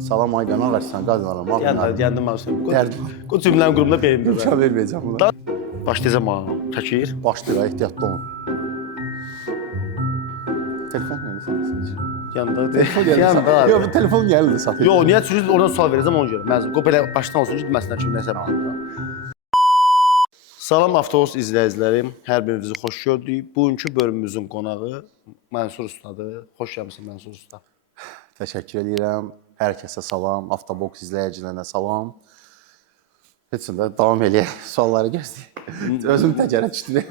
Salam ay qana versən, qazanarım. Gəldim mən sənə. Bu cümlənin qurumunda beynimdə. Uşaq verməyəcəm buna. Başlayacağım ha. Təkir. Başlayır, ehtiyatlı olun. Telefon gəldi sənin. Yanında. Yanında. Yox, bu telefon gəldi satır. Yox, niyə çünki oradan sual verəcəm ona görə. Məzun. Qoy belə başdan olsun ki, məsələn kimi nəsə baxın. Salam Avtobus izləyicilərim. Hər birinizi xoş gördük. Bugünkü bölümümüzün qonağı Mənsur Ustadır. Xoş gəlmisiniz Mənsur Usta. Təşəkkür edirəm. Hər kəsə salam, Avtobox izləyicilərinə salam. Heç də davam eləyək, sualları gözləyək. Özüm təkərə çıxdım.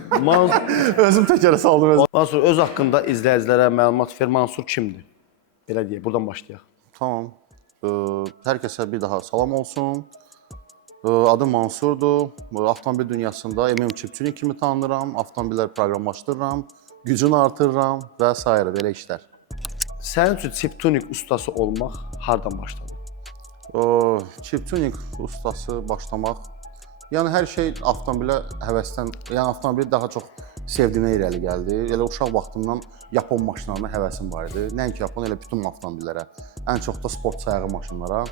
Özüm təkərə saldım. Mansur, öz haqqında izləyicilərə məlumat ver. Mansur kimdir? Belə deyək, buradan başlayaq. Tamam. Hər kəsə bir daha salam olsun. Adım Mansurdur. Avtomobil dünyasında MM çipçilik kimi tanınıram. Avtomobilləri proqramlaşdırıram, gücünü artırıram və s. belə işlər. Sənin üçün chip-tuning ustası olmaq hardan başladı? Chip-tuning ustası başlamaq, yəni hər şey avtomobilə həvəsdən, yəni avtomobili daha çox sevdiyimə irəli gəldi. Elə uşaq vaxtımdan Yapon maşınlarına həvəsim var idi. Nəinki Yapon, elə bütün avtomobillərə, ən çox da sport sayağı maşınlara.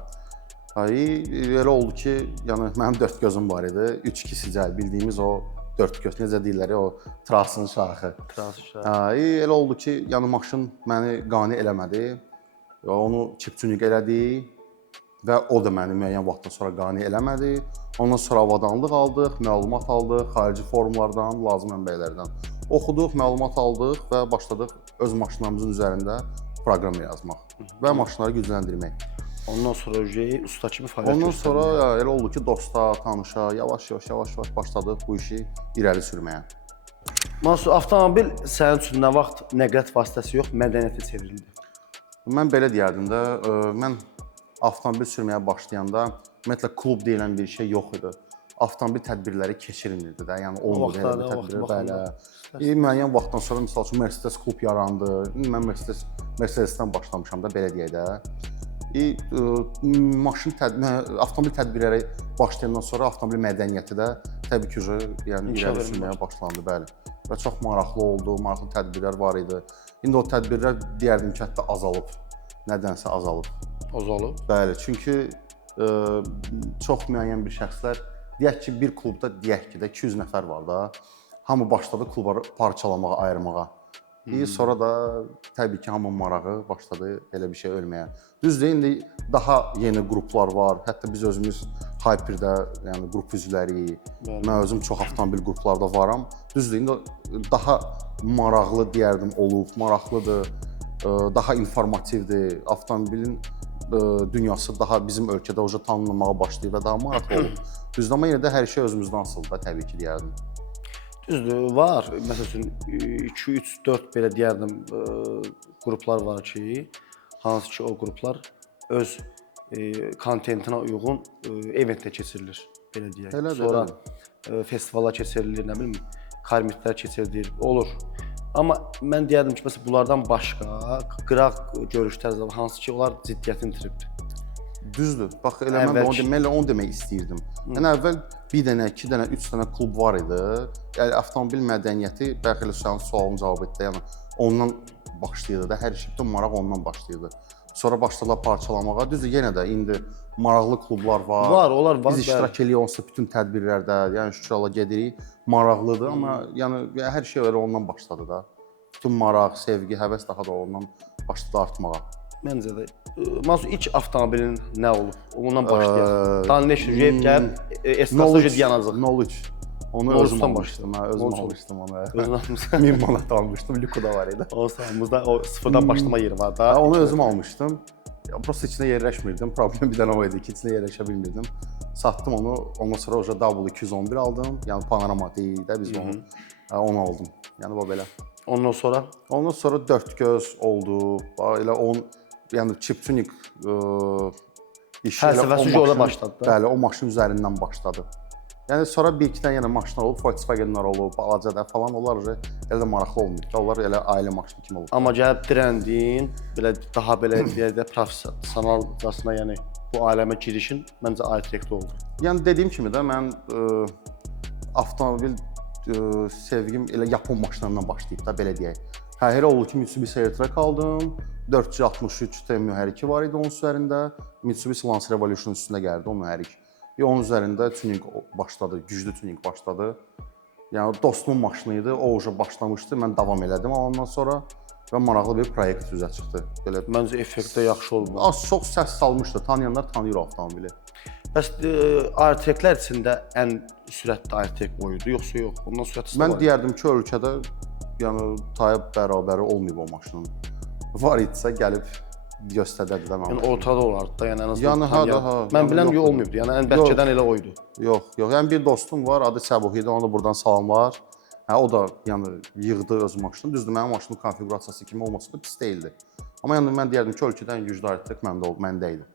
Elə oldu ki, yəni mənim dörd gözüm var idi. 3-2 sicəl bildiyimiz o dörd göz, necə deyirlər, o trasın şaxı. Elə oldu ki, yəni maşın məni qane eləmədi. Onu chip-tuning elədi və o da məni müəyyən vaxtdan sonra qane eləmədi. Ondan sonra avadanlıq aldıq, məlumat aldıq, xarici forumlardan, lazım mənbələrdən oxuduq, məlumat aldıq və başladıq öz maşınlarımızın üzərində proqram yazmaq və maşınları gücləndirmək. Ondan sonra usta kimi fəaliyyət göstərdi. Ondan sonra elə oldu ki, dosta, tanışa, yavaş-yavaş başladıq bu işi irəli sürməyə. Mansur, avtomobil sənin üçün nə vaxt nəqliyyat vasitəsi yox, mədəniyyətə çevrildi? Mən belə deyərdim də, mən avtomobil sürməyə başlayanda ümumiyyətlə klub deyilən bir şey yox idi. Avtomobil tədbirləri keçirilmirdi də, yəni olmadı elə bir tədbirlər belə. Müəyyən vaxtdan sonra məsəl üçün Mercedes klub yarandı. Mən Mercedesdən başlamışam da belə deyək də. Avtomobil tədbirləri başlayandan sonra avtomobil mədəniyyəti də təbii ki, yəni irəli sürməyə başlandı, bəli. Və çox maraqlı oldu, maraqlı tədbirlər var idi. İndi o tədbirlər deyərdim ki, hətta azalıb. Nədənsə azalıb. Azalıb? Bəli, çünki çox müəyyən bir şəxslər, deyək ki, bir klubda deyək ki, 200 nəfər var da, hamı başladı klubları parçalamağa, ayırmağa. Sonra da təbii ki, hamının marağı başladı elə bir şey ölməyə. Düzdür, indi daha yeni qruplar var. Hətta biz özümüz Hyperdə, yəni qrup üzvləriyik. Mən özüm çox avtomobil qruplarda varam. Düzdür, indi daha maraqlı deyərdim olub, maraqlıdır, daha informativdir. Avtomobilin dünyası daha bizim ölkədə uca tanınmağa başlayıb və daha maraqlı olub. Düzdür, amma yenə də hər şey özümüzdən asılıdır da, təbii ki, deyərdim. Düzdür, var. Məsəl üçün 2, 3, 4 belə deyərdim qruplar var ki, hansı ki o qruplar öz kontentinə uyğun eventlər keçirilir, belə deyək. Sonra festivallar keçirilir, nə bilim, karmitlər keçirilir, olur. Amma mən deyərdim ki, məsələn, bunlardan başqa qıraq görüşlər var, hansı ki onlar ciddiyyətini itiribdir. Düzdür. Bax, elə mən onu demək istəyirdim. Yəni əvvəl bir dənə, 2 dənə, 3 dənə klub var idi. Yəni avtomobil mədəniyyəti, bəlkə elə sənin sualını cavab etdi. Yəni ondan başlayırdı da, hər şey bütün maraq ondan başlayırdı. Sonra başladılar parçalamağa. Düzdür, yenə də indi maraqlı klublar var. Onlar var. Biz iştirak edirik bütün tədbirlərdə, yəni şükür Allah gedirik. Maraqlıdır, amma yəni hər şey elə ondan başladı da. Bütün maraq, sevgi, həvəs daha da ondan başladı artmağa. Məncə də. Mansur, ilk avtomobilin nə olub? Ondan başlayaq. Danışıq, gəlib, esnasıca dayanacaq. 03. Onu özüm almışdım. Özüm almışdım onu. Özün almışsın. 1000 manat almışdım, Likuda var idi. O sağımızda o sıfırdan başlama yeri var da. Onu özüm almışdım. Prosta içində yerləşmirdim. Problem bir dənə o idi ki, içində yerləşə bilmirdim. Satdım onu. Ondan sonra W211 aldım. Yəni panorama deyil də biz onu aldım. Yəni bu belə. Ondan sonra? Ondan sonra 4 göz oldu. Elə yəni chip-tuning işi fəlsəfəsi orada başladı da. Bəli, o maşın üzərindən başladı. Yəni sonra bir-iki dənə yenə maşınlar olub, Volkswagen-lar olub, balacada falan, onlar elə də maraqlı olmur. Onlar elə ailə maşını kimi olub. Amma gəlib dirəndin, belə daha belə deyək də professionalcasına, yəni bu aləmə girişin məncə aytrekdə oldu. Yəni dediyim kimi də mən avtomobil sevgim elə Yapon maşınlarından başlayıb da, belə deyək. Hə, elə oldu ki, Mitsubishi Airtrack aldım. 463 T mühərriki var idi onun üzərində. Mitsubishi Lancer Evolution üstündə gəldi o mühərrik. Onun üzərində tuning başladı, güclü tuning başladı. Yəni dostumun maşını idi, o уже başlamışdı, mən davam elədim ondan sonra və maraqlı bir proyekt üzə çıxdı. Belə Məncə effektdə yaxşı oldu. az çox səs salmışdı, tanıyanlar tanıyır o avtomobili. Bəs Airtracklər içində ən sürətli Airtrack o idi, yoxsa yox? Ondan sürətli Mən deyərdim ki, ölkədə yəni taya bərabəri olmayıb o maşının. Var idisə gəlib göstərdilər mənə. Yəni ortada olardı da, yəni ən azından. Yəni hə. Mən bilən yox olmayıbdı. Yəni ən bəlkədən elə oydu. Yox. Yəni bir dostum var, adı Səbuh idi, ona da buradan salamlar. Hə, o da yəni yığdı öz maşını. Düzdür, mənim maşının konfiqurasiyası kimi olmasa da pis deyildi. Amma yəni mən deyərdim ki, ölkədə ən güclü Airtrack məndə idi.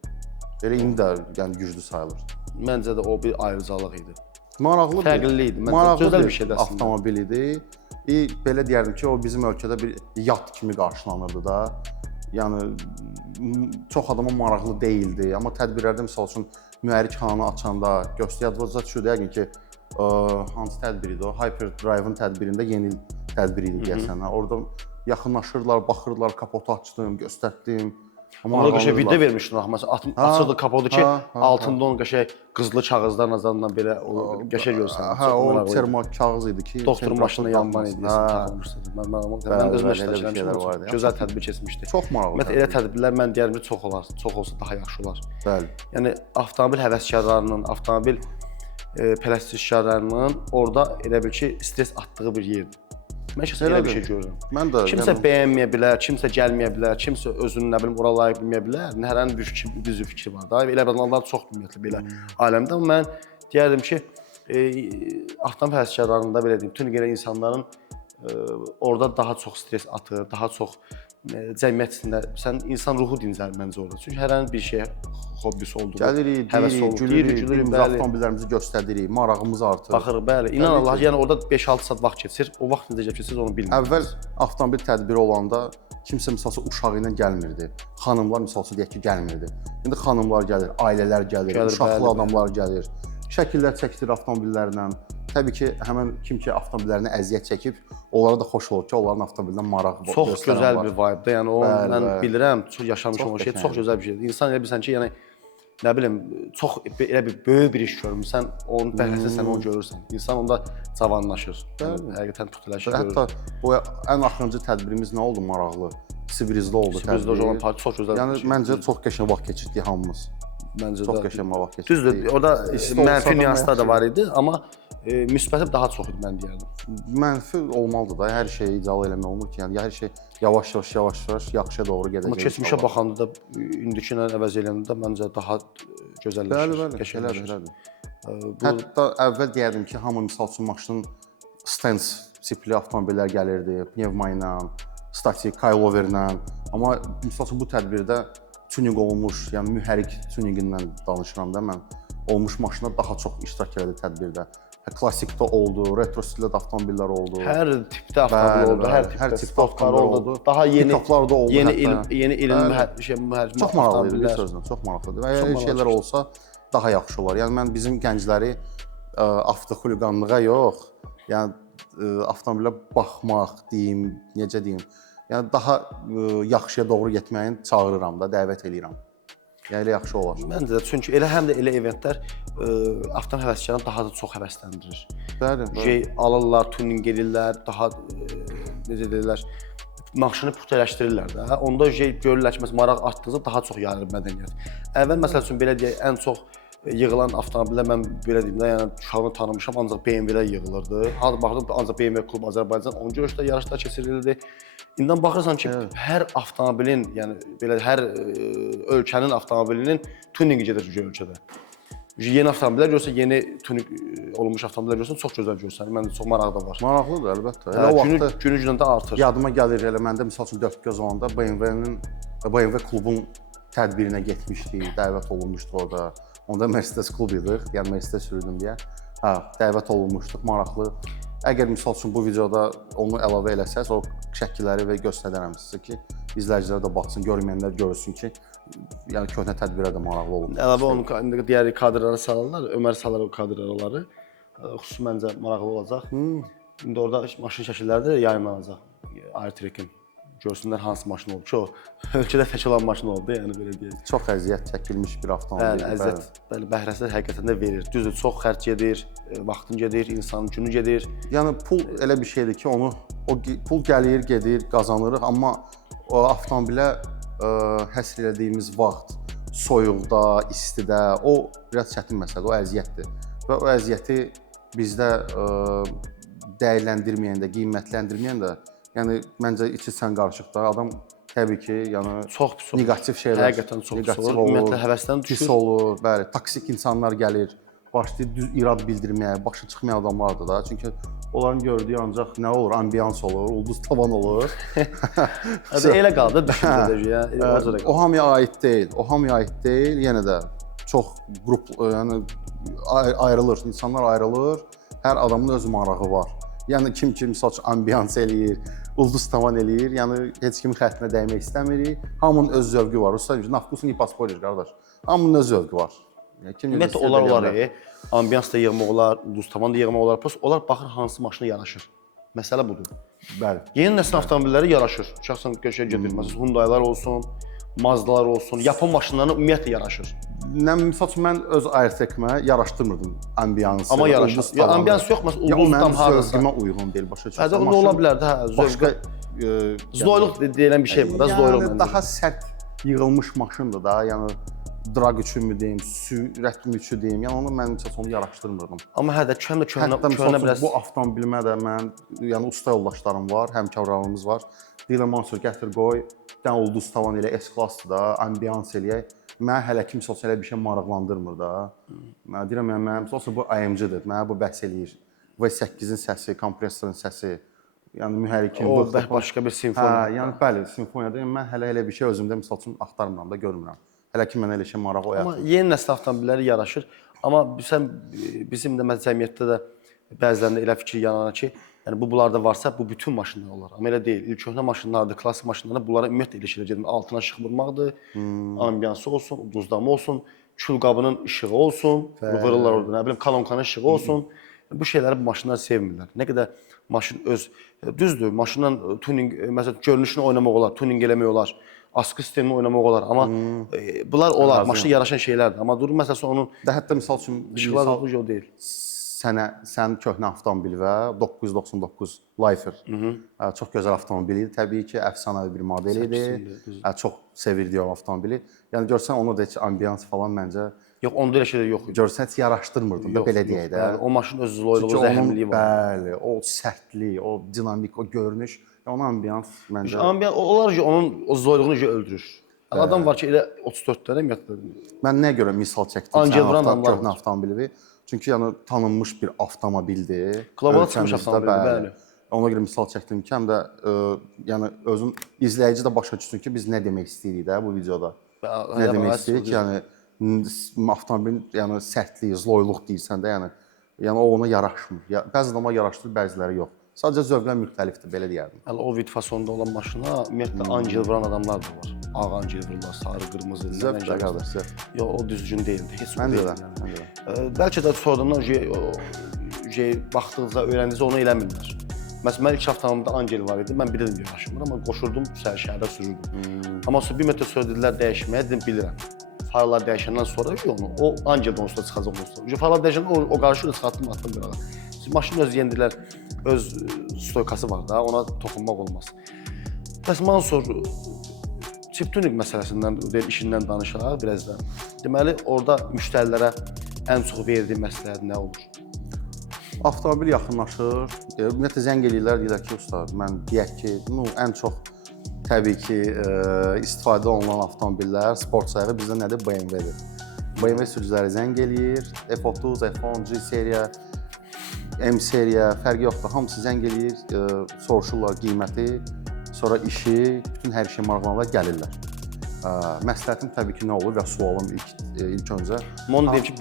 Elə indi də yəni güclü sayılır. Məncə də o bir ayrıcalıq idi. Maraqlı Fərqli idi. Maraqlı Gözəl bir şeydir əslində. avtomobil idi. Belə deyərdim ki, o bizim ölkədə bir yat kimi qarşılanırdı da. Yəni çox adama maraqlı deyildi, amma tədbirlərdə məsəl üçün mühərrik xananı açanda göstərici düşürdü yəqin ki, hansı tədbir idi o? Hyperdrive-ın tədbirində yeni tədbir idi deyəsən. Orada yaxınlaşırdılar, baxırdılar, kapotu açdım, göstərdim. Amma qəşəng video vermişdin axı. Məsələn, açıldı kapotu ki, altında onun qəşəng qızılı kağızlar nazarından belə o qəşəng görsən. Hə, o termal kağız idi ki, doktor maşınına yanman edirsən, taxılmışsın. Mən öz məşqləşmişdim. Gözəl tədbir keçmişdi. Çox maraqlı. Ümumiyyətlə elə tədbirlər mən deyərdim ki, çox olar. Çox olsa daha yaxşı olar. Bəli. Yəni avtomobil həvəskarlarının, avtomobil pərəstişkarlarının orada elə bil ki, stres atdığı bir yerdir. Mən şəxsən elə bir şey görürəm. Mən də kimsə bəyənməyə bilər, kimsə gəlməyə bilər, kimsə özünü nə bilim ora layiq bilməyə bilər. Hər bir düzü fikri var da. Elə adamlar çox ümumiyyətlə belə aləmdə. Amma mən deyərdim ki, avtomobil həvəskarlarında belə deyim, bütün elə insanların orada daha çox stres atır, daha çox cəmiyyət içində insan ruhu dincəlir məncə orada. Çünki hər bir şeyə hobbisi olduğu, gəlirik, deyirik, gülürük, avtomobillərimizi göstəririk, marağımız artır. Baxırıq, bəli. İnan Allah, yəni orada 5-6 saat vaxt keçir. O vaxt necə keçir onu bilmirik. Əvvəl avtomobil tədbiri olanda kimsə məsələn uşağı ilə gəlmirdi. Xanımlar məsələn deyək ki, gəlmirdi. İndi xanımlar gəlir, ailələr gəlir, uşaqlı adamlar gəlir. Şəkillər çəkilir avtomobillərlə. Təbii ki, həmin kim ki avtomobillərinə əziyyət çəkib, onlara da xoş olur ki, onların avtomobildən maraq göstərən var. Çox gözəl bir vibe-dir. Yəni o mən bilirəm, çox yaşamışam o şey, çox gözəl bir şeydir. İnsan elə bilirsən ki, yəni nə bilim, çox elə bir böyük bir iş görmüsən, onun bəhrəsində sən onu görürsən. İnsan onda cavanlaşır. Həqiqətən püxtələşir. Hətta bu ən axırıncı tədbirimiz nə oldu maraqlı? Sibrizdə oldu tədbir. Sibrizdə olan parti çox gözəl. Yəni məncə çox qəşəng vaxt keçirdik hamımız. Məncə çox də qəşəng vaxt keçirdik. Düzdür, orada mənfi nüanslar da var idi, amma müsbəti daha çox idi mən deyərdim. Mənfi olmalıdır da, hər şeyi icra eləmək olmur ki, yəni hər şey yavaş-yavaş yaxşıya doğru gedəcək. Amma keçmişə baxanda da indiki ilə əvəz eləyəndə məncə daha gözəlləşir, qəşəngləşir. Hətta əvvəl deyərdim ki, hamı misal üçün maşının stance tipli avtomobillər gəlirdi, pnevma ilə, statik, coiloverlə. Amma misal üçün bu tədbirdə tuning olunmuş, yəni mühərrik tuningindən danışıram da mən, olmuş maşına daha çox iştirak elədi tədbirdə. Klassikdə oldu, retro stildə avtomobillər oldu. Hər tipdə avtomobil oldu, hər tipdə sportlar oldu. Daha yeni pikaplar da oldu. Yeni ilin mühərrik çox maraqlı idi bir sözlə, çox maraqlıdır. Və elə şeylər olsa daha yaxşı olar. Yəni mən bizim gəncləri avtoxuliqanlığa yox, yəni avtomobilə baxmaq deyim, necə deyim, yəni daha yaxşıya doğru getməyi çağırıram da, dəvət eləyirəm. Yəni elə yaxşı olar. Məncə də, çünki elə həm də elə eventlər avtomobil həvəskarlarını daha da çox həvəsləndirir. Bəli. Şey alırlar, tuning edirlər, daha necə deyirlər, maşını puxtələşdirirlər də. Onda görürlər ki, məsələn, maraq artdıqca daha çox yayılır mədəniyyət. Əvvəl məsəl üçün belə deyək, ən çox yığılan avtomobillər mən belə deyim də, yəni uşağını tanımışam, ancaq BMW-lər yığılırdı. Baxdım ancaq BMW Klub Azərbaycan 10 görüşdə yarışlar keçirilirdi. İndən baxırsan ki, hər avtomobilin, yəni belə hər ölkənin avtomobilinin tuningi gedir ölkədə. Yeni avtomobillər görsən, yeni tuning olunmuş avtomobillər görsən, çox gözəl görsən. Məndə çox maraq da var. Maraqlıdır əlbəttə. Elə o vaxtda günü-günə də artır. Yadıma gəlir elə məndə məsəl üçün 4 göz olanda BMW klubun tədbirinə getmişdik, dəvət olunmuşduq orada. Onda Mercedes klub idi, yəni Mercedes sürürdüm deyə. Hə, dəvət olunmuşduq, maraqlı. Əgər misal üçün bu videoda onu əlavə eləsəz, o şəkilləri və göstərərəm sizə ki, izləyicilər də baxsın, görməyənlər görsün ki, yəni köhnə tədbirə də maraqlı olun. Əlavə onu digər kadrlara salırlar, Ömər salar o kadrları. Xüsusi məncə maraqlı olacaq. İndi orada maşın şəkilləri də yayımlanacaq. Airtrekin. Görsünlər hansı maşın oldu ki, o ölkədə tək olan maşın oldu, yəni belə deyək. Çox əziyyət çəkilmiş bir avtomobil. Bəli, əziyyət, bəli, bəhrəsiz həqiqətən də verir. Düzdür, çox xərc gedir, vaxtın gedir, insanın günü gedir. Yəni pul elə bir şeydir ki, pul gəlir, gedir, qazanırıq, amma o avtomobilə həsr elədiyimiz vaxt, soyuqda, istidə, o biraz çətin məsələdir, o əziyyətdir. Və o əziyyəti bizdə dəyərləndirməyəndə, qiymətləndirməyəndə, yəni məncə içi-sən qarışıqdır. Adam təbii ki, yəni çox pis olur. Neqativ şeylər, Həqiqətən çox pis olur. Ümumiyyətlə həvəsdən düşür. Pis olur, bəli, toksik insanlar gəlir, başlayır düz irad bildirməyə, başı çıxmayan adamlardır da. Çünki onların gördüyü ancaq nə olur? Ambiyans olur, ulduz tavan olur. Elə qaldı düşüncədə. O hamıya aid deyil. O hamıya aid deyil. Yenə də çox qrup, yəni ayrılır, insanlar ayrılır. Hər adamın öz marağı var. Yəni kim misal üçün ambiyans eləyir, ulduz tavan eləyir, yəni heç kimin xətrinə dəymək istəmirik. Hamının öz zövqü var. Usta nafkusun и поспоришь, qardaş. Hamının öz zövqü var. Ümumiyyətlə onlar ambiyans da yığmaq olar, ulduz tavan da yığmaq olar. Onlar baxır hansı maşına yaraşır. Məsələ budur. Bəli. Yeni nəsil avtomobillərə yaraşır. Şəxsən qəşəng gedir. Məsələn, Hyundai'lar olsun, Mazdalar olsun, Yapon maşınlarına ümumiyyətlə yaraşır. Misal üçün mən öz Airtec-mə yaraşdırmırdım ambiyansı. Amma yaraşır. Ya ambiyans yox, məsələn, ulduz tam hardasa. Zövqümə uyğun deyil, başa düşürsən. Hətta o ola bilər də, hə, başqa zloyluq deyilən bir şey var da, zloyluq məndə. Daha sərt yığılmış maşındır da, yəni drag üçünmü deyim, sürət üçün deyim, yəni onu mən onu yaraşdırmırdım. Amma hə də köhnə biraz bu avtomobilimə də mən, yəni usta yoldaşlarım var, həmkarlarımız var. Deyirəm Mansur gətir qoy, bir dənə ulduz tavan elə S-klassdır da, ambiyans eləyək. Mən hələ kimsə olsa elə bir şey maraqlandırmır da. Mən deyirəm, mənim olsa bu AMG-dir, mənə bu bəhs eləyir. V8-in səsi, kompressorun səsi, yəni mühərrikin, o başqa bir simfoniya. Hə, yəni bəli, simfoniyadır. Mən hələ elə bir şey özümdə misal üçün axtarmıram da, görmürəm. Hələ ki mənə elə şey maraq oyatmır. Amma yeni nəsil avtomobilləri yaraşır. Amma bizim də cəmiyyətdə də bəzilərində elə fikir yaranır ki, yəni bunlarda varsa bu bütün maşınlar olar. Amma elə deyil. İlk köhnə maşınlardır, klassik maşınlarda bunlara ümumiyyətlə elə şeylər gedir. Altına işıq vurmaqdır, ambiyansı olsun, ulduzlama olsun, kül qabının işığı olsun, vururlar orada, nə bilim, kolonkanın işığı olsun. Bu şeyləri bu maşınlar sevmirlər. Nə qədər maşın öz düzdür, maşınla tuning, məsələn, görünüşünü oynamaq olar, tuning eləmək olar, askı sistemini oynamaq olar, amma bunlar olar, maşına yaraşan şeylərdir. Amma durur məsələn onun hətta misal üçün işıqlar o deyil. Sən köhnə avtomobil və 999 Lifer. Çox gözəl avtomobil idi. Təbii ki, əfsanəvi bir model idi. Çox sevirdik o avtomobili. Yəni görsən onu da heç ambiyans falan məncə yox, onda elə şeylər yox idi. Görsən heç yaraşdırmırdın da belə deyək də. O maşın öz zloyluğu, zəhmliyi var. Bəli, o sərtlik, o dinamik, o görünüş, onun ambiyans məncə. Ambiyans onlar ki onun o zloyluğunu öldürür. Adam var ki elə 34 dənə ümumiyyətlə. Mən nəyə görə misal çəkdim köhnə avtomobili? Çünki yəni tanınmış bir avtomobildir. Qlobal çıxmış avtomobildir, bəli. Ona görə misal çəkdim ki, həm də yəni özün izləyici də başa düşsün ki, biz nə demək istəyirik də bu videoda. Nə demək istəyirik ki, yəni avtomobilin yəni sərtliyi, zloyluq deyirsən də, yəni o ona yaraşmır. Bəzi adamlara yaraşır, bəziləri yox. Sadəcə zövqlər müxtəlifdir, belə deyərdim. Hələ o vid fasonda olan maşına ümumiyyətlə angel vuran adamlar da var. Ağ angel vururlar, sarı, qırmızı. Zövq də qardaş, zövq. Yox, o düzgün deyildi, heç o deyil. Bəlkə də sonradan baxdıqca, öyrəndikcə onu eləmirlər. Məsələn, mən ilk avtomobilimdə angel var idi, mən bilirdim yaraşmır, amma qoşurdum, şəhərdə sürürdüm. Amma bir müddət sonra dedilər dəyişməyə, dedim bilirəm. Farlar dəyişəndən sonra onu, o angel bonusda çıxacaq olsa. Farlar dəyişəndən o qarışırdı, çıxartdım, atdım qırağa. Maşının öz yendilər, öz stoykası var da, ona toxunmaq olmaz. Bəs Mansur, chip tuning məsələsindən, işindən danışaq birazdan. Deməli, orada müştərilərə ən çox verdiyi məsləhət nə olur? Avtomobil yaxınlaşır, ümumiyyətlə zəng eləyirlər, deyirlər ki, usta, mən deyək ki, ən çox təbii ki, istifadə olunan avtomobillər, sport sayığı bizdə nədir? BMW-dir. BMW sürücüləri zəng eləyir, F30, F10, G seriya, M seriya, fərqi yoxdur, hamısı zəng eləyir, soruşurlar qiyməti, sonra işi, bütün hər şey maraqlanırlar, gəlirlər. Məsləhətim təbii ki, nə olur və sualım ilk öncə. Onu deyim ki,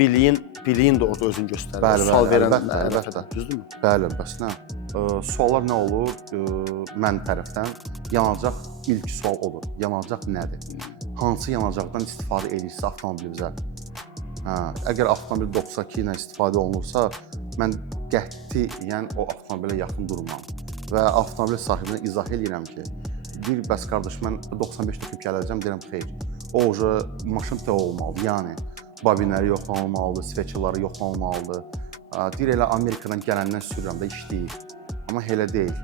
biliyin də orada özünü göstərir. Bəli, sual verən əlbəttə. Düzdürmü? Bəli, bəs nə? Suallar nə olur? Mən tərəfdən yanacaq ilk sual odur. Yanacaq nədir? Hansı yanacaqdan istifadə edirsə avtomobilimizə? Əgər avtomobil 92 ilə istifadə olunursa, mən qətiyyən o avtomobilə yaxın durmam. və avtomobil sahibinə izah edirəm ki, bir bəs qardaş mən 95 töküb gələcəm, deyirəm xeyr. O maşın tə olmalıdır. Yəni babinləri yoxlanılmalıdır, sveçaları yoxlanılmalıdır. Deyir elə Amerikadan gələndən sürürəm də işləyir. Amma elə deyil.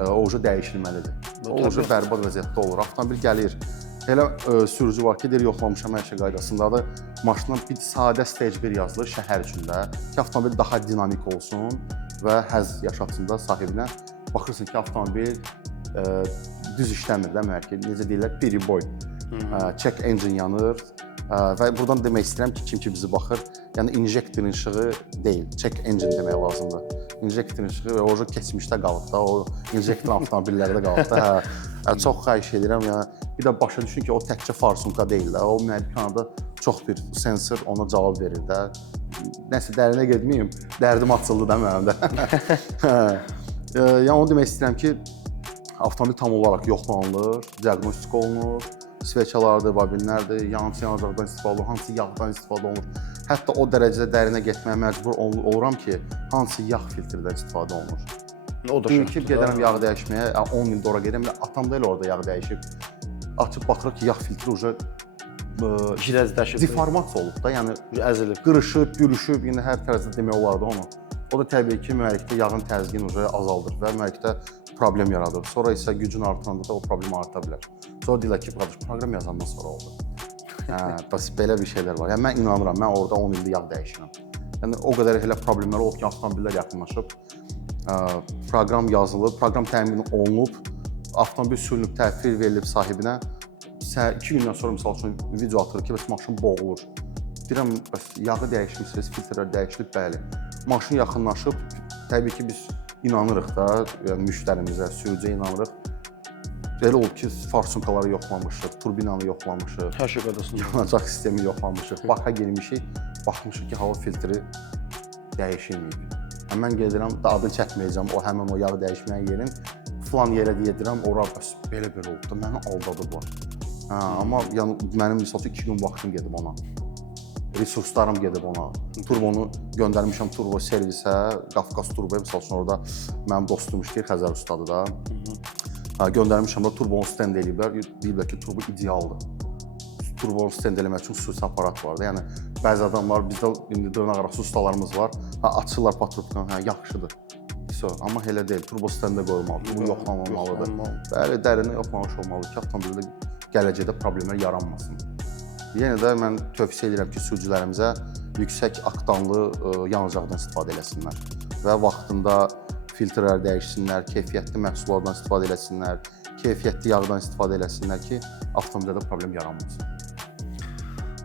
O dəyişilməlidir. O bərbad vəziyyətdə olur. Avtomobil gəlir. Elə sürücü var ki, deyir yoxlamışam hər şey qaydasındadır. Maşına bir sadə stage 1 yazılır şəhər üçündə ki, avtomobil daha dinamik olsun və həzz yaşatsın da sahibinə. Baxırsan ki, avtomobil düz işləmir də, ki, necə deyirlər, peri-boy. Check engine yanır və buradan demək istəyirəm ki, kim ki bizi baxır, yəni injektorun işığı deyil, check engine demək lazımdır. İnjektorun işığı və o keçmişdə qalıb da, o injektor avtomobillərdə qalıb da. Çox xahiş edirəm, yəni bir də başa düşün ki, o təkcə farsunka deyil də, o mühərrikanada çox bir sensor ona cavab verir də. Nəsə dərinə getməyim, dərdim açıldı da mənim də. Yəni onu demək istəyirəm ki, avtomobil tam olaraq yoxlanılır, diaqnostika olunur, sveçalardır, babinlərdir, yanıcı yanacaqdan istifadə olunur, hansı yağdan istifadə olunur. Hətta o dərəcədə dərinə getməyə məcbur oluram ki, hansı yağ filtrdən istifadə olunur. O da ki, gedərəm yağ dəyişməyə, 10 il ora gedirəm, atam da elə orada yağ dəyişib. Açıb baxırıq ki, yağ filtri deformasiya olub da, yəni əzilib, qırışıb, gülüşüb, indi hər tərəfdə demək olardı onu. O da təbii ki, mühərrikdə yağın təzyiqini azaldır və mühərrikdə problem yaradır. Sonra isə gücün artanda da o problem arta bilər. Sonra deyirlər ki, proqram yazandan sonra oldu. Bəs belə bir şeylər var. Yəni mən inanıram, mən orada 10 ildir yağ dəyişirəm. Yəni o qədər elə problemlər olub ki, avtomobillər yaxınlaşıb, proqram yazılıb, proqram təmin olunub, avtomobil sürünüb, təhvil verilib sahibinə. 2 gündən sonra misal üçün video atır ki, bəs maşın boğulur. Deyirəm, bəs yağı dəyişmişsiniz, filtrlər dəyişilib, bəli. Maşın yaxınlaşıb, təbii ki, biz inanırıq da, yəni müştərimizə, sürücüyə inanırıq. Elə olub ki, farsunkaları yoxlamışıq, turbinanı yoxlamışıq, hər şey qaydasında, yanacaq sistemi yoxlamışıq, baka girmişik, baxmışıq ki, hava filtri dəyişilməyib. Mən gedirəm, adını çəkməyəcəm, o həmin o yağ dəyişməyən yerin filan yerə deyirəm, ora bəs belə-belə oldu da, məni aldadıblar. Amma yəni, mənim misal üçün 2 gün vaxtım gedib ona. Resurslarım gedib ona. Turbonu göndərmişəm turbo servisə, Qafqaz turboya, misal üçün orada mənim dostum işləyir, Xəzər ustadır da. Göndərmişəm da turbonu stend eləyiblər, deyiblər ki, turbo idealdır. Turbonu stend eləmək üçün xüsusi aparat var da. Yəni, bəzi adamlar, bizdə indi dırnaq arası ustalarımız var, açırlar patrubkanı, yaxşıdır. Amma elə deyil, turbo stende qoyulmalı, turbo yoxlanılmalıdır. Bəli, dərinə yoxlanmış olmalıdır ki, avtomobildə gələcəkdə problemlər yaranmasın. Yenə də mən tövsiyə edirəm ki, sürücülərimizə yüksək aktanlı yanacaqdan istifadə eləsinlər və vaxtında filtrlər dəyişsinlər, keyfiyyətli məhsullardan istifadə eləsinlər, keyfiyyətli yağdan istifadə eləsinlər ki, avtomobildə problem yaranmasın.